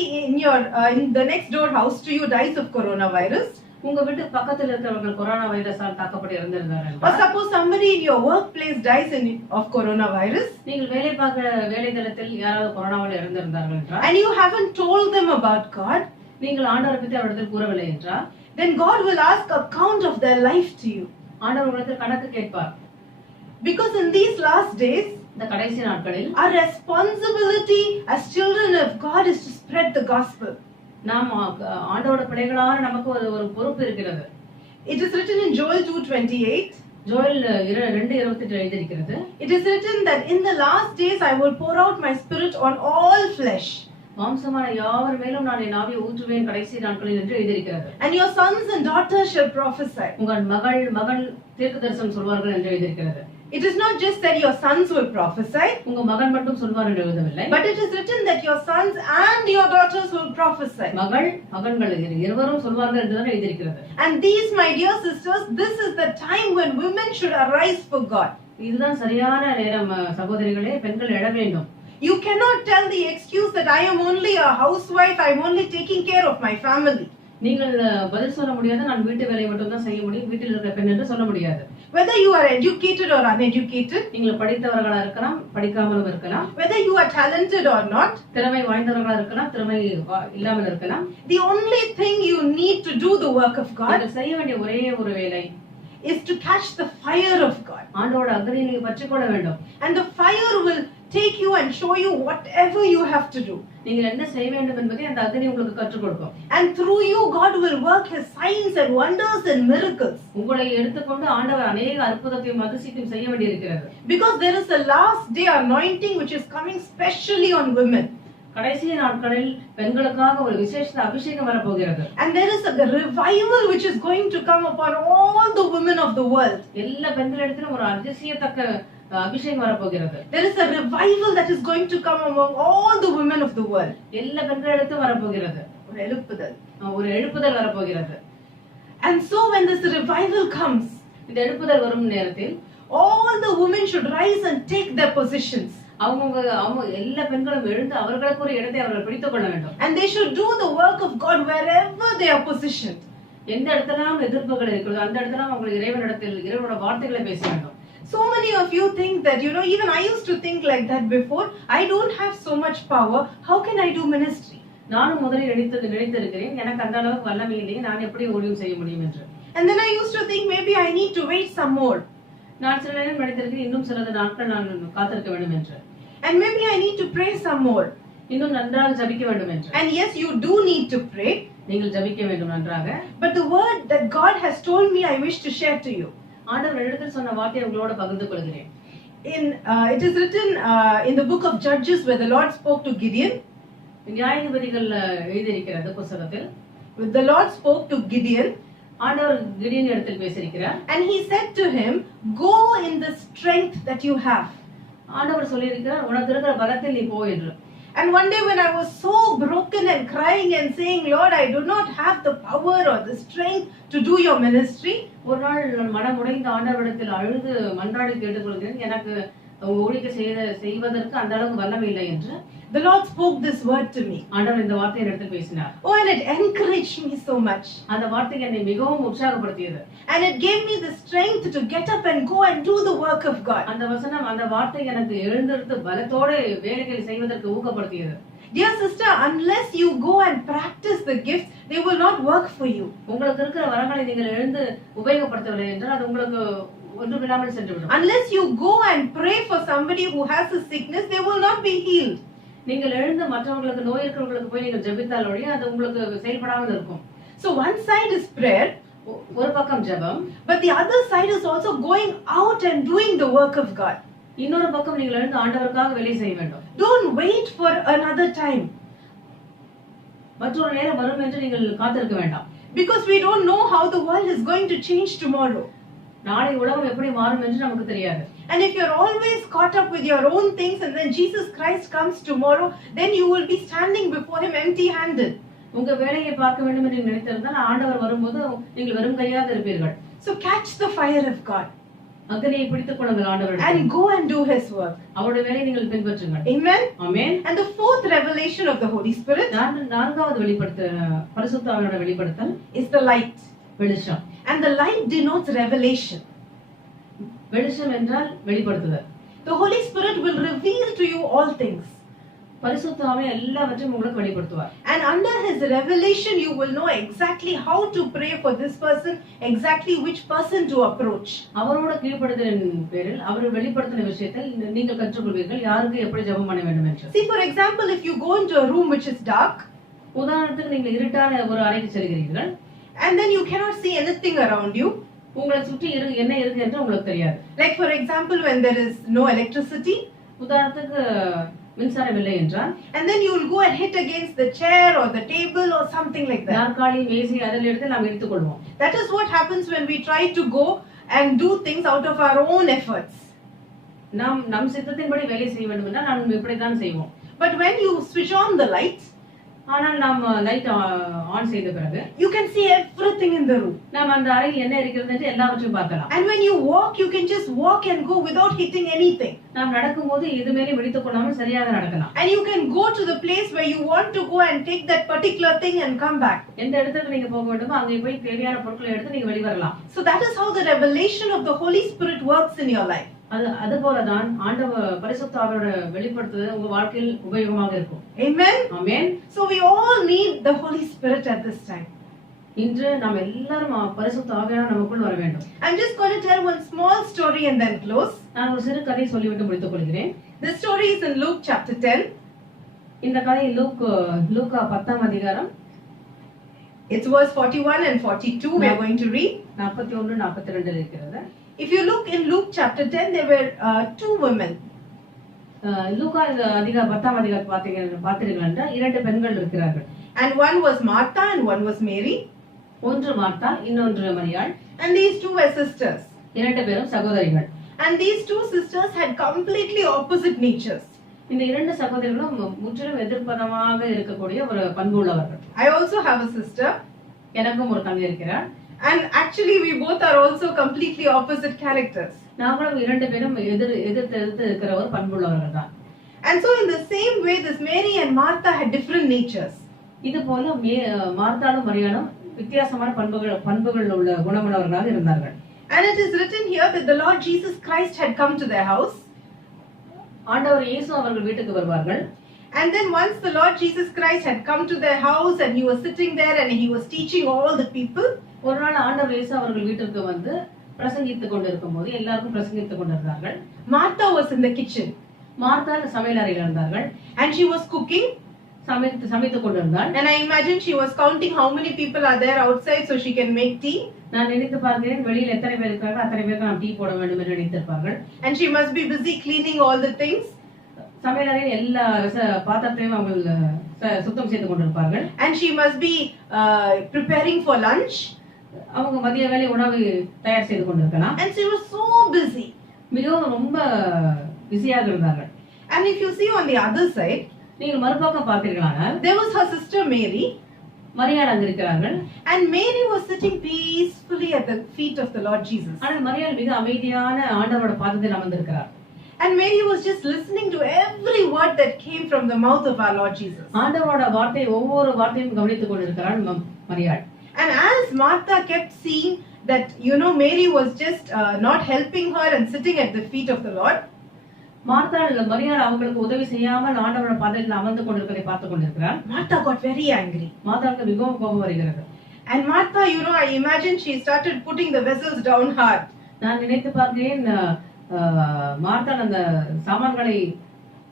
in the next door house to you dies of coronavirus. உங்க வீட்டு பக்கத்துல இருக்கிறவர்கள் கொரோனா வைரஸால் தாக்கப்பட்டு இறந்திருந்தார்கள். Or suppose somebody in your workplace dies of coronavirus. நீங்கள் வேலை பார்க்கிற வேலைத்தலத்தில் யாராவது கொரோனாவால் இறந்திருந்தார்கள் என்றால், and you haven't told them about God, நீங்கள் ஆண்டவரை பற்றி அவரிடத்தில் கூறவில்லை என்றால், then God will ask account of their life to you. ஆண்டவர் உங்களிடத்தில் கணக்கு கேட்பார். Because in these last days, இந்த கடைசி நாட்களில் our responsibility as children of God is to spread the gospel. நாம் ஆண்டவரோட பிள்ளைகளான நமக்கு ஒரு பொறுப்பு இருக்கிறது. It is written in Joel 2:28. Joel 2:28 எழுதியிருக்கிறது. It is written that in the last days I will pour out my spirit on all flesh. மாம்சமான யாவர் மேலும் நான் என் ஆவியை ஊற்றுவேன் கடைசி நாட்களில் என்று எழுதியிருக்கிறது. And your sons and daughters shall prophesy. உங்கள் மகள் தீர்க்கதரிசனம் சொல்வார்கள் என்று எழுதியிருக்கிறது. It is not just that your sons will prophesy, உங்க மகன் மட்டும் சொல்வார் என்று எழுதவில்லை. but it is written that your sons and your daughters will prophesy. மகன்கள் இருவரும் சொல்வார்கள் என்று தான் எழுதியிருக்கிறது. And these, my dear sisters, this is the time when women should arise for God. இதுதான் சரியான நேரம் சகோதரிகளே, பெண்கள் எழ வேண்டும். You cannot tell the excuse that I am only a housewife, I am only taking care of my family. நீங்கள் பதில் சொல்ல முடியாது, நான் வீட்டு வேலையை மட்டும் தான் செய்ய முடியும், வீட்டில் இருக்கிற பெண் என்று சொல்ல முடியாது. Whether you are educated or uneducated, நீங்கள் படித்தவர்களா இருக்கலாம், படிக்காமலும் இருக்கலாம். whether you are talented or not, திறமை வாய்ந்தவர்களா இருக்கலாம், திறமை இல்லாமல் இருக்கலாம். the only thing you need to do the work of God நீங்கள் செய்ய வேண்டிய ஒரே ஒரு வேலை is to catch the fire of God. ஆண்டவரோட அக்னியை நீங்க பற்றிக்கொள்ள வேண்டும். And the fire will take you and show you whatever you have to do. நீங்கள் என்ன செய்ய வேண்டும் என்பதை அந்த அக்னி உங்களுக்கு கற்றுக் கொடுக்கும். And through you God will work his signs and wonders and miracles. உங்களை எடுத்துக்கொண்டு ஆண்டவர் அநேக அற்புதத்தையும் அதிசயத்தையும் செய்ய வேண்டியிருக்கிறது. Because there is a last day anointing which is coming specially on women. கடைசி நாட்களில் பெண்களுக்காக ஒரு விசேஷ அபிஷேகம் வர போகிறது. And there is a revival which is going to come upon all the women of the world. எல்லா பெண்களிடத்திலும் ஒரு அதிசயத்தக்க அபிஷேகம் வர போகிறது. There is a revival that is going to come among all the women of the world. எல்லா பெண்களிடத்திலும் வர போகிறது. ஒரு எழுப்புதல் வர போகிறது. And so when this revival comes, இந்த எழுப்புதல் வரும் நேரத்தில் all the women should rise and take their positions. அவங்க எல்லா பெண்களும் எழுந்து அவர்களுக்கு ஒரு இடத்தை அவர்கள் பிடித்துக் கொள்ள வேண்டும். And they should do the work of God wherever they are positioned. எந்த இடத்துலலாம் எதிர்ப்புகள் இருக்கிறதோ அந்த இடத்துல அவங்க இறைவனோட வார்த்தைகளை பேச வேண்டும். So many of you think that, even I used to think like that before. I don't have so much power. How can I do ministry? நானும் முதலில் நினைத்திருக்கிறேன் எனக்கு அந்த அளவுக்கு வல்லமை இல்லையே, நான் எப்படி ஊழியம் செய்ய முடியும் என்று. And then I used to think maybe I need to wait some more. நான் சில நேரம் நினைத்திருக்கிறேன் இன்னும் சில நாட்கள் நான் காத்திருக்க வேண்டும் என்று. And maybe I need to pray some more. இன்னும் நன்றாக ஜெபிக்க வேண்டும் என்று. And yes, you do need to pray. நீங்கள் ஜெபிக்க வேண்டும் நன்றாக. But the word that God has told me, I wish to share to you. ஆண்டவர் என்னிடத்தில் சொன்ன வார்த்தையை உங்களோட பகிர்ந்து கொள்கிறேன். It is written in the book of Judges where the Lord spoke to Gideon. நியாயாதிபதிகள் எழுதியிருக்கிறது புத்தகத்தில். The Lord spoke to Gideon. ஆண்டவர் கிடியோன் இடத்தில் பேசியிருக்கிறார். And he said to him, go in the strength that you have. ஆண்டவர் சொல்லியிருக்கிறார், உனக்கு இருக்கிற பலத்தில் நீ போ என்று. And one day when I was so broken and crying and saying, Lord, I do not have the power or the strength to do your ministry. ஒரு நாள் மனமுடைந்த ஆண்டவரிடத்தில் அழுது மன்றாடி கேட்டுக்கொள்கிறேன், எனக்கு ஊழியம் செய்வதற்கு அந்த அளவுக்கு வல்லமை இல்லை என்று. The Lord spoke this word to me. ஆண்டவர் இந்த வார்த்தையை என்னிடத்தில் பேசினார். Oh, and it encouraged me so much. அந்த வார்த்தை என்னை மிகவும் உற்சாகப்படுத்தியது. And it gave me the strength to get up and go and do the work of God. அந்த வசனம் அந்த வார்த்தை எனக்கு எழுந்திருந்து பலத்தோட வேலைகளை செய்வதற்கு ஊக்கப்படுத்தியது. Dear sister, unless you go and practice the gifts, they will not work for you. உங்களுக்கு இருக்கிற வரங்களை நீங்கள் எழுந்து உபயோகப்படுத்தவில்லை என்றால் அது உங்களுக்கு ஒன்றுமில்லாமல் சென்றுவிடும். Unless you go and pray for somebody who has a sickness, they will not be healed. நீங்கள் எழுந்து மற்றவங்களுக்கு நோய் இருக்கிறவங்களுக்கு போய் நீங்கள் ஜெபித்தால் ஒழிய அது உங்களுக்கு செயல்படாமல் இருக்கும். So one side is prayer, ஒரு பக்கம் ஜெபம், but the other side is also going out and doing the work of God. இன்னொரு பக்கம் நீங்கள் எழுந்து ஆண்டவருக்காக வேலை செய்ய வேண்டும். Don't wait for another time. மற்றொரு நேரம் வரும் என்று நீங்கள் காத்திருக்க வேண்டாம். Because we don't know how the world is going to change tomorrow. நாளை உலகம் எப்படி மாறும் என்று நமக்கு தெரியாது. And if you're always caught up with your own things and then Jesus Christ comes tomorrow, then you will be standing before him empty-handed. உங்க வேலையை பார்க்க வேண்டும் என்று நினைத்திருந்தால் ஆண்டவர் வரும்போது நீங்கள் வெறும் கையாக இருப்பீர்கள். So catch the fire of God. அக்னியை பிடித்துக் கொள்ளுங்கள் ஆண்டவரிடம். And go and do his work. அவருடைய வேலையை நீங்கள் பின்பற்றுங்கள். Amen. Amen. And the fourth revelation of the Holy Spirit, நான்காவது பரிசுத்த ஆவியோட வெளிப்படுத்தல், is the light. வெளிச்சம். And the light denotes revelation. வெளிச்சம் என்றால் வெளிப்படுத்துதல். The Holy Spirit will reveal to you all things. பரிசுத்த ஆவி எல்லாவற்றையும் உங்களுக்கு வெளிப்படுத்துவார். And under his revelation you will know exactly how to pray for this person, exactly which person to approach. அவரோட கீழ்ப்படுதலின் பேரில் அவர் வெளிப்படுத்தின விஷயத்தை நீங்கள் கற்றுக்கொள்வீர்கள், யாருக்கு எப்படி ஜெபம் பண்ண வேண்டும் என்று. See, for example, if you go into a room which is dark, உதாரணத்துக்கு நீங்கள் இருட்டான ஒரு அறைக்கு செல்கிறீர்கள், and then you cannot see anything around you, உங்களை சுற்றி என்ன இருக்கு என்று உங்களுக்கு தெரியாது. like for example when there is no electricity, உதாரணத்துக்கு மின்சாரம் இல்லை என்றால், and then you will go and hit against the chair or the table or something like that. நாற்காலி மேசை அதில் எடுத்து நாம் எடுத்துக் கொள்வோம். That is what happens when we try to go and do things out of our own efforts. நம் சித்தத்தின்படி வேலை செய்ய வேண்டும் என்றால் நாம் இப்படித்தான் செய்வோம். But when you switch on the lights, ஆனால் நாம் லைட் ஆன் செய்த பிறகு you can see everything in the room. நாம் அந்த அறையில் என்ன இருக்கிறது என்று எல்லாவற்றையும் பார்க்கலாம். And when you walk, you can just walk and go without hitting anything. நாம் நடக்கும்போது எதுமேலே வெடித்துக் கொள்ளாமல் சரியாக நடக்கலாம். And you can go to the place where you want to go and take that particular thing and come back. எந்த இடத்துக்கு நீங்க போக வேண்டுமோ அங்கே போய் தேவையான பொருட்களை எடுத்து நீங்க வெளிய வரலாம். So that is how the revelation of the Holy Spirit works in your life. அதுபோலதான் ஆண்டவர் பரிசுத்த ஆவியோட வெளிப்படுத்துதல் உங்க வாழ்க்கையில் உபயோகமாக இருக்கும். Amen. Amen. So we all need the Holy Spirit at this time. இன்று நாம் எல்லாரும் பரிசுத்த ஆவியானவர் நமக்குள் வர வேண்டும். I'm just going to tell one small story and then close. நான் ஒரு சிறு கதை சொல்லிவிட்டு முடித்துக் கொள்கிறேன். This story is in Luke chapter 10. இந்த கதை லூக்கா 10ஆம் அதிகாரம். It's verse 41 and 42 we are going to read. 41 42 இருக்கிறது. If you look in Luke chapter 10, there were two women. லூக்கா 10ஆம் அதிகாரம் பார்த்தீர்கள் என்றால் இரண்டு பெண்கள் இருக்கிறார்கள். And one was Martha and one was Mary. ஒன்று மார்த்தா, இன்னொன்று மரியாள். And these two were sisters. இரண்டு பேரும் சகோதரிகள். And these two sisters had completely opposite natures. இந்த இரண்டு சகோதரிகளும் முற்றிலும் எதிர்ப்பதமாக இருக்கக்கூடிய ஒரு பண்பு உள்ளவர்கள். I also have a sister. எனக்கும் ஒரு தங்கை இருக்கிறார். And actually we both are also completely opposite characters. நாங்களும் இரண்டு பேரும் எதிர்த்து இருக்கிற ஒரு பண்புள்ளவர்கள் தான். And so in the same way this Mary and Martha had different natures. இது போல மார்த்தாளும் மரியாளும் வித்தியாசமான பண்புகள் உள்ள குணமுள்ளவர்களாக இருந்தார்கள். And it is written here that the Lord Jesus Christ had come to their house. ஆண்டவர் இயேசு அவர்கள் வீட்டுக்கு வருவார்கள். And then once the Lord Jesus Christ had come to their house and he was sitting there and he was teaching all the people. ஒரு நாள் ஆண்டவர் இயேசு அவர்கள் வீட்டுக்கு வந்து பிரசங்கித்துக் கொண்டிருக்கும்போது எல்லாருக்கும் பிரசங்கித்துக் கொண்டிருந்தார்கள். Martha was in the kitchen. Martha சமையல் அறையில் இருந்தார்கள். And she was cooking. சமைத்துக் கொண்டிருந்தாள். And I imagine she was counting how many people are there outside so she can make tea. நான் நினைத்து பார்க்கிறேன் வெளியில் எத்தனை பேர் இருக்காங்க அத்தனை பேருக்கு நாம் டீ போட வேண்டும் என்று நினைத்திருப்பார்கள். And she must be busy cleaning all the things. சமையலறையில் எல்லா பாத்திரத்தையும் அவங்க சுத்தம் செய்து கொண்டிருப்பார்கள். And she must be preparing for lunch. அவங்க மதிய வேளை உணவு தயார் செய்து கொண்டிருக்கலாம். And she was so busy. மிகவும் ரொம்ப பிஸியாக இருந்தார்கள். And if you see on the other side, நீங்கள் மறுபக்கம் பார்த்தீர்களானால் there was her sister Mary. மரியாள் அங்கு இருக்கிறார்கள். And Mary was sitting peacefully at the feet of the Lord Jesus. ஆனால் மரியாள் மிக அமைதியான ஆண்டவரோட பாதத்தில் அமர்ந்திருக்கிறார். And Mary was just listening to every word that came from the mouth of our Lord Jesus. ஆண்டவரோட வார்த்தை ஒவ்வொரு வார்த்தையும் கவனித்துக் கொண்டிருக்கிறாள் மரியாள். And as Martha kept seeing that, Mary was just not helping her and sitting at the feet of the Lord. மரியாள் அவங்களுக்கு உதவி செய்யாமல் ஆண்டவரோட பாதத்தில் அமர்ந்து கொண்டிருப்பதை பார்த்துக் கொண்டிருக்கிறார். Martha got very angry. மார்த்தாவுக்கு மிகவும் கோபம் வருகிறது. And Martha, I imagine she started putting the vessels down hard. நான் நினைத்து பார்க்கிறேன் மார்த்தாள் அந்த சாமான்களை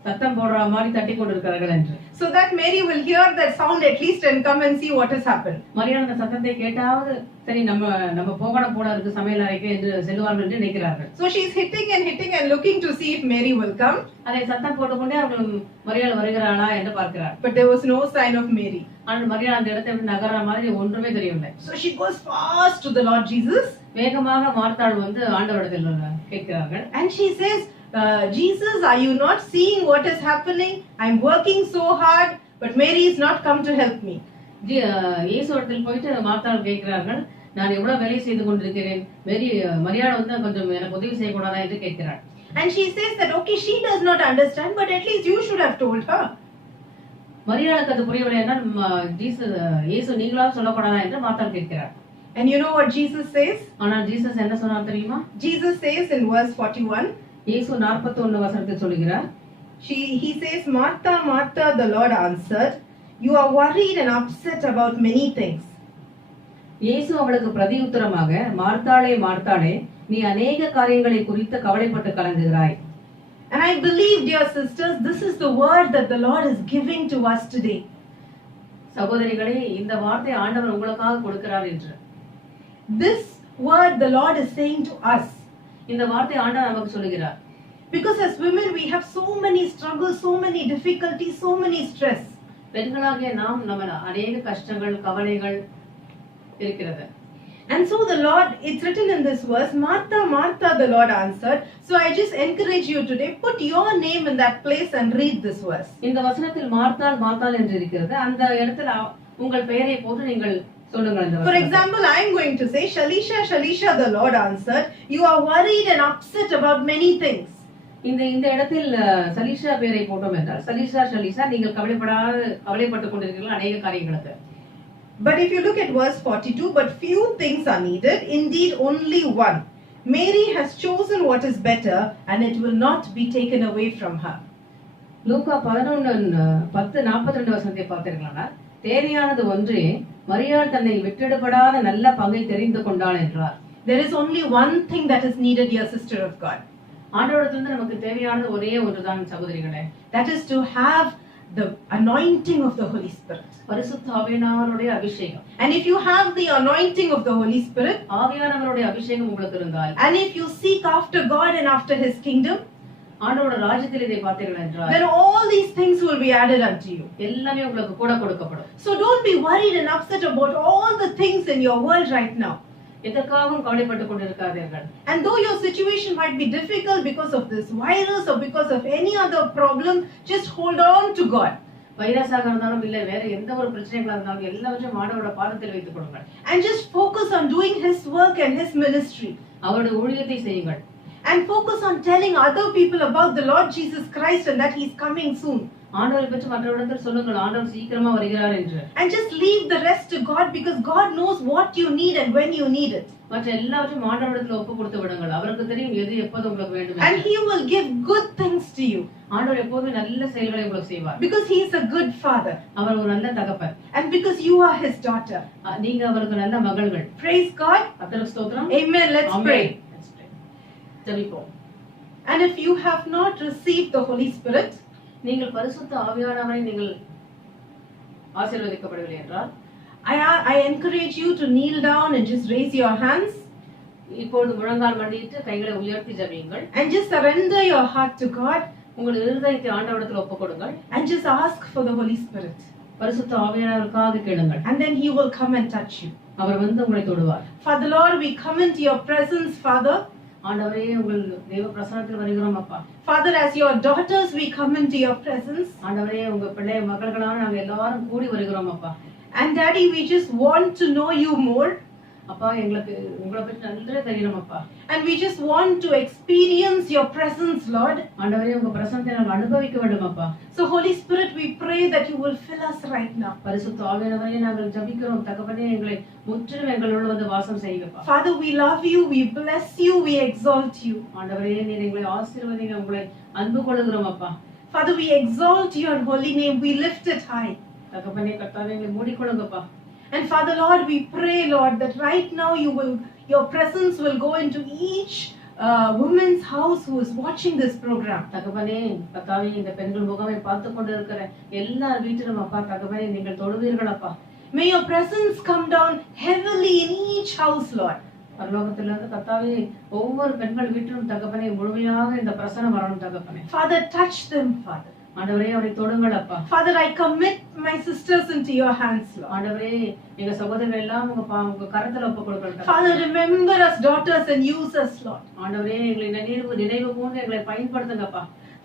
சத்தம் போடுற மாதிரி தட்டி கொண்டிருக்கிறார்கள் என்று. So that Mary will hear that sound at least and come and see what has happened. மரியாள் அந்த சத்தத்தை கேட்டாவது சரி நம்ம போகணும் போல இருக்கு சமையல் அறைக்கு என்று செல்வார்கள் என்று நினைக்கிறார்கள். So she is hitting and looking to see if Mary will come. அதை சத்தம் போட்டுக்கொண்டே அவர்கள் மரியாள் வருகிறாளா என்று பார்க்கிறார். But there was no sign of Mary. ஆனால் மரியாள் அந்த இடத்தை விட்டு நகர்ற மாதிரி ஒன்றுமே தெரியவில்லை. So she goes fast to the Lord Jesus. வேகமாக மார்த்தாள் வந்து ஆண்டவரிடத்தில் கேட்கிறார்கள். And she says, Jesus, are you not seeing what is happening? I'm working so hard, but Mary is not come to help me. இயேசுவிடத்தில் போயிட்டு மார்த்தாள் கேட்கிறார்கள், நான் எவ்வளவு வேலை செய்து கொண்டிருக்கிறேன், மரியாள் வந்து கொஞ்சம் எனக்கு உதவி செய்யக்கூடாதா என்று கேட்கிறாள். And she says that okay, she does not understand, but at least you should have told her. மரியாளுக்கு அது புரியவில்லை என்றால் இயேசு நீங்களா சொல்லக்கூடாதா என்று மார்த்தாள் கேட்கிறார். And you know what Jesus says? ஆனால் ஜீசஸ் என்ன சொன்னார் தெரியுமா? Jesus says in verse 41. இயேசு 41 வசனத்தில் சொல்கிறார். He says, Martha, Martha, the Lord answered, you are worried and upset about many things. இயேசு அவளுக்கு பிரதியுத்தரமாக, மார்த்தாளே மார்த்தாளே, நீ अनेक காரியங்களை குறித்து கவலைப்பட்டு கலங்குகிறாய். And I believe, dear sisters, this is the word that the Lord is giving to us today. சகோதரிகளே, இந்த வார்த்தை ஆண்டவர் உங்களுக்காக கொடுக்கிறார் என்று. This word the Lord is saying to us. இந்த வார்த்தை ஆண்டவர் நமக்கு சொல்கிறார். Because as women we have so many struggles, so many difficulties, so many stress. பெண்களாகிய நாம் நம்ம अनेक கஷ்டங்கள் கவலைகள் இருக்கிறது. And so the Lord, it's written in this verse, Martha, Martha, the Lord answered. So I just encourage you today, put your name in that place and read this verse. இந்த வசனத்தில் மார்த்தாள் மார்த்தாள் என்று இருக்கிறது. அந்த இடத்துல உங்கள் பெயரை போட்டு நீங்கள் சொல்லுங்கள். For example, I am going to say, Shalisha, Shalisha, the Lord answered, you are worried and upset about many things. இந்த இடத்தில் சலீஷா பெயரை போட்டோம் என்றால் ஷலீஷா நீங்கள் கவலைப்பட்டுக் கொண்டிருக்கிறீர்கள் अनेक காரியங்களுக்கு. But if you look at verse 42, but few things are needed, indeed only one. Mary has chosen what is better and it will not be taken away from her. லூக்கா 11:10-42 வசனத்தை பார்த்தீர்களா? தேவையானது ஒன்றே, மரியாள் தன்னை விட்டுவிடப்படாத நல்ல பங்கை தெரிந்து கொண்டாள் என்றார். There is only one thing that is needed, dear sister of God. ஆண்டவரிடத்திலிருந்து நமக்கு தேவையானது ஒரே ஒன்றுதான் சகோதரிகளே. That is to have the anointing of the Holy Spirit. பரிசுத்த ஆவியானவருடைய அபிஷேகம். And if you have the anointing of the Holy Spirit, ஆவியானவருடைய அபிஷேகம் உங்களுக்கு இருந்தால், and if you seek after God and after His kingdom, ஆண்டவருடைய ராஜ்யத்தில் இதை பார்த்தீர்கள் என்றால், then all these things will be added unto you. எல்லாமே உங்களுக்கு கூட கொடுக்கப்படும். So don't be worried and upset about all the things in your world right now. எதற்காகவும் கவலைப்பட்டுக் கொண்டிருக்காதீர்கள். And though your situation might be difficult because of this virus or because of any other problem, just hold on to God. வைரஸாக இருந்தாலும் இல்லை வேற எந்த ஒரு பிரச்சனைகளா இருந்தாலும் எல்லாவற்றையும் ஆண்டவரோட பாதத்தில் வைத்துக் கொள்ளுங்கள். And just focus on doing His work and His ministry. அவருடைய ஊழியத்தை செய்யுங்கள். And focus on telling other people about the Lord Jesus Christ and that He is coming soon. ஆண்டவரை பற்றி மற்றவரிடத்தில் சொல்லுங்கள், ஆண்டவர் சீக்கிரமா வருகிறார் என்று. And just leave the rest to God, because God knows what you need and when you need it. மற்ற எல்லாவற்றையும் ஆண்டவரிடத்தில் ஒப்பு கொடுத்து விடுங்கள். அவருக்கு தெரியும் எது எப்போது உங்களுக்கு வேண்டும் And என்று. He will give good things to you, ஆண்டவர் எப்போதுமே நல்ல செயல்களை உங்களுக்கு செய்வார். because He is a good Father, அவர் ஒரு நல்ல தகப்பன். and because you are His daughter. நீங்க அவருக்கு நல்ல மகள்கள். Praise God. கர்த்தருக்கு ஸ்தோத்திரம். Amen. Let's amen. pray. Let's pray. ஜெபிப்போம். And if you have not received the Holy Spirit, நீங்கள் பரிசுத்த ஆவியானவரை நீங்கள் ஆசீர்வதிக்கப்படவில்லை என்றால், I encourage you to kneel down and just raise your hands இப்பொழுது முழங்கால் மண்டியிட்டு கைகளை உயர்த்தி ஜெபியுங்கள். and just surrender your heart to God உங்கள் இருதயத்தை ஆண்டவரிடத்தில் ஒப்புக் கொடுங்கள். and just ask for the Holy Spirit. பரிசுத்த ஆவியானவருக்காக கேளுங்கள். And then He will come and touch you. அவர் வந்து உங்களை தொடுவார். Father Lord, we come into your presence, Father. ஆண்டவரே, உங்கள் தேவ பிரசன்னத்தில் வருகிறோம் அப்பா. Father, as your daughters, we come into your presence. ஆண்டவரே, உங்க பிள்ளை மகள்களான நாங்க எல்லாரும் கூடி வருகிறோம் அப்பா. And Daddy, we just want to know you more. அப்பா, எங்களுக்கு உங்களை பற்றி நல்லா தெரியணும் அப்பா. And we just want to experience your presence, Lord. ஆண்டவரே, உங்க பிரசன்னத்தை நாங்கள் அனுபவிக்க வேண்டும் அப்பா. So Holy Spirit, we pray that you will fill us right now. பரிசுத்த ஆவியானவரே, நாங்கள் ஜெபிக்கிறோம். தகப்பனே, எங்களை முற்றிலும் எங்களுள்ள வந்து வாசம் செய்யுங்கப்பா. Father, we love you, we bless you, we exalt you. ஆண்டவரே, நீர் எங்களை ஆசீர்வதிங்க, உங்களை அன்பு கொள்கிறோம் அப்பா. Father, we exalt your holy name, we lift it high. தகப்பனே, கர்த்தாவே, எங்களை மூடிக்கொள்ளுங்கப்பா. And Father Lord, we pray, Lord, that right now your presence will go into each woman's house who is watching this program. தகப்பனே, கர்த்தாவே, இந்த பெண்கள் முகமை பார்த்து கொண்டு இருக்கிற எல்லா வீட்டிலும் அப்பா, தகப்பனே, நீங்கள் தொடுவீர்கள் அப்பா. May your presence come down heavily in each house, Lord. பரலோகத்திலிருந்து கர்த்தாவே, ஒவ்வொரு பெண்கள் வீட்டிலும் தகப்பனே, முழுமையாக இந்த பிரசன்னம் வரணும் தகப்பனே. Father, touch them, Father. ஆண்டவரே, அவரை தொடுங்கள் அப்பா. Father, I commit my sisters into your hands, Lord. ஆண்டவரே, எங்க சகோதரர்கள் எல்லாம் உங்க கரத்துல ஒப்புக் கொடுக்கிறோம். Father, remember us daughters and use us, Lord. ஆண்டவரே, எங்களை நினைவு கூர்ந்து எங்களை பயன்படுத்துங்கப்பா.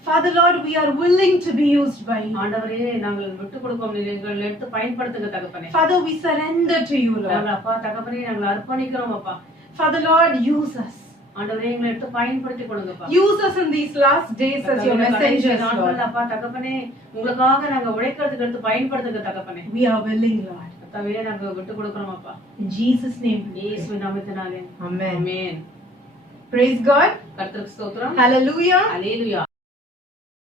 Father Lord, we are willing to be used by you. ஆண்டவரே, நாங்கள் விட்டு கொடுப்போம், எங்களை எடுத்து பயன்படுத்துங்க தகப்பனே. Father, we surrender to you, Lord. நாங்கள் அப்பா தகப்பனே, நாங்கள் அர்ப்பணிக்கிறோம் அப்பா. Father Lord, use us. ஆண்டவரே, எங்களை எடுத்து பயன்படுத்திக் கொடுங்கப்பா. Use us in these last days as your messengers, Lord. அப்பா தகப்பனே, உங்களுக்காக நாங்க உழைக்கிறதுக்கு எடுத்து பயன்படுத்துங்க தகப்பனே. We are willing, Lord. கர்த்தாவே, நாங்க விட்டு கொடுக்கிறோம் அப்பா. In Jesus' name. இயேசுவின் நாமத்தினாலே. Amen. ஆமென். Praise God. கர்த்தருக்கு ஸ்தோத்திரம். Hallelujah. அல்லேலூயா.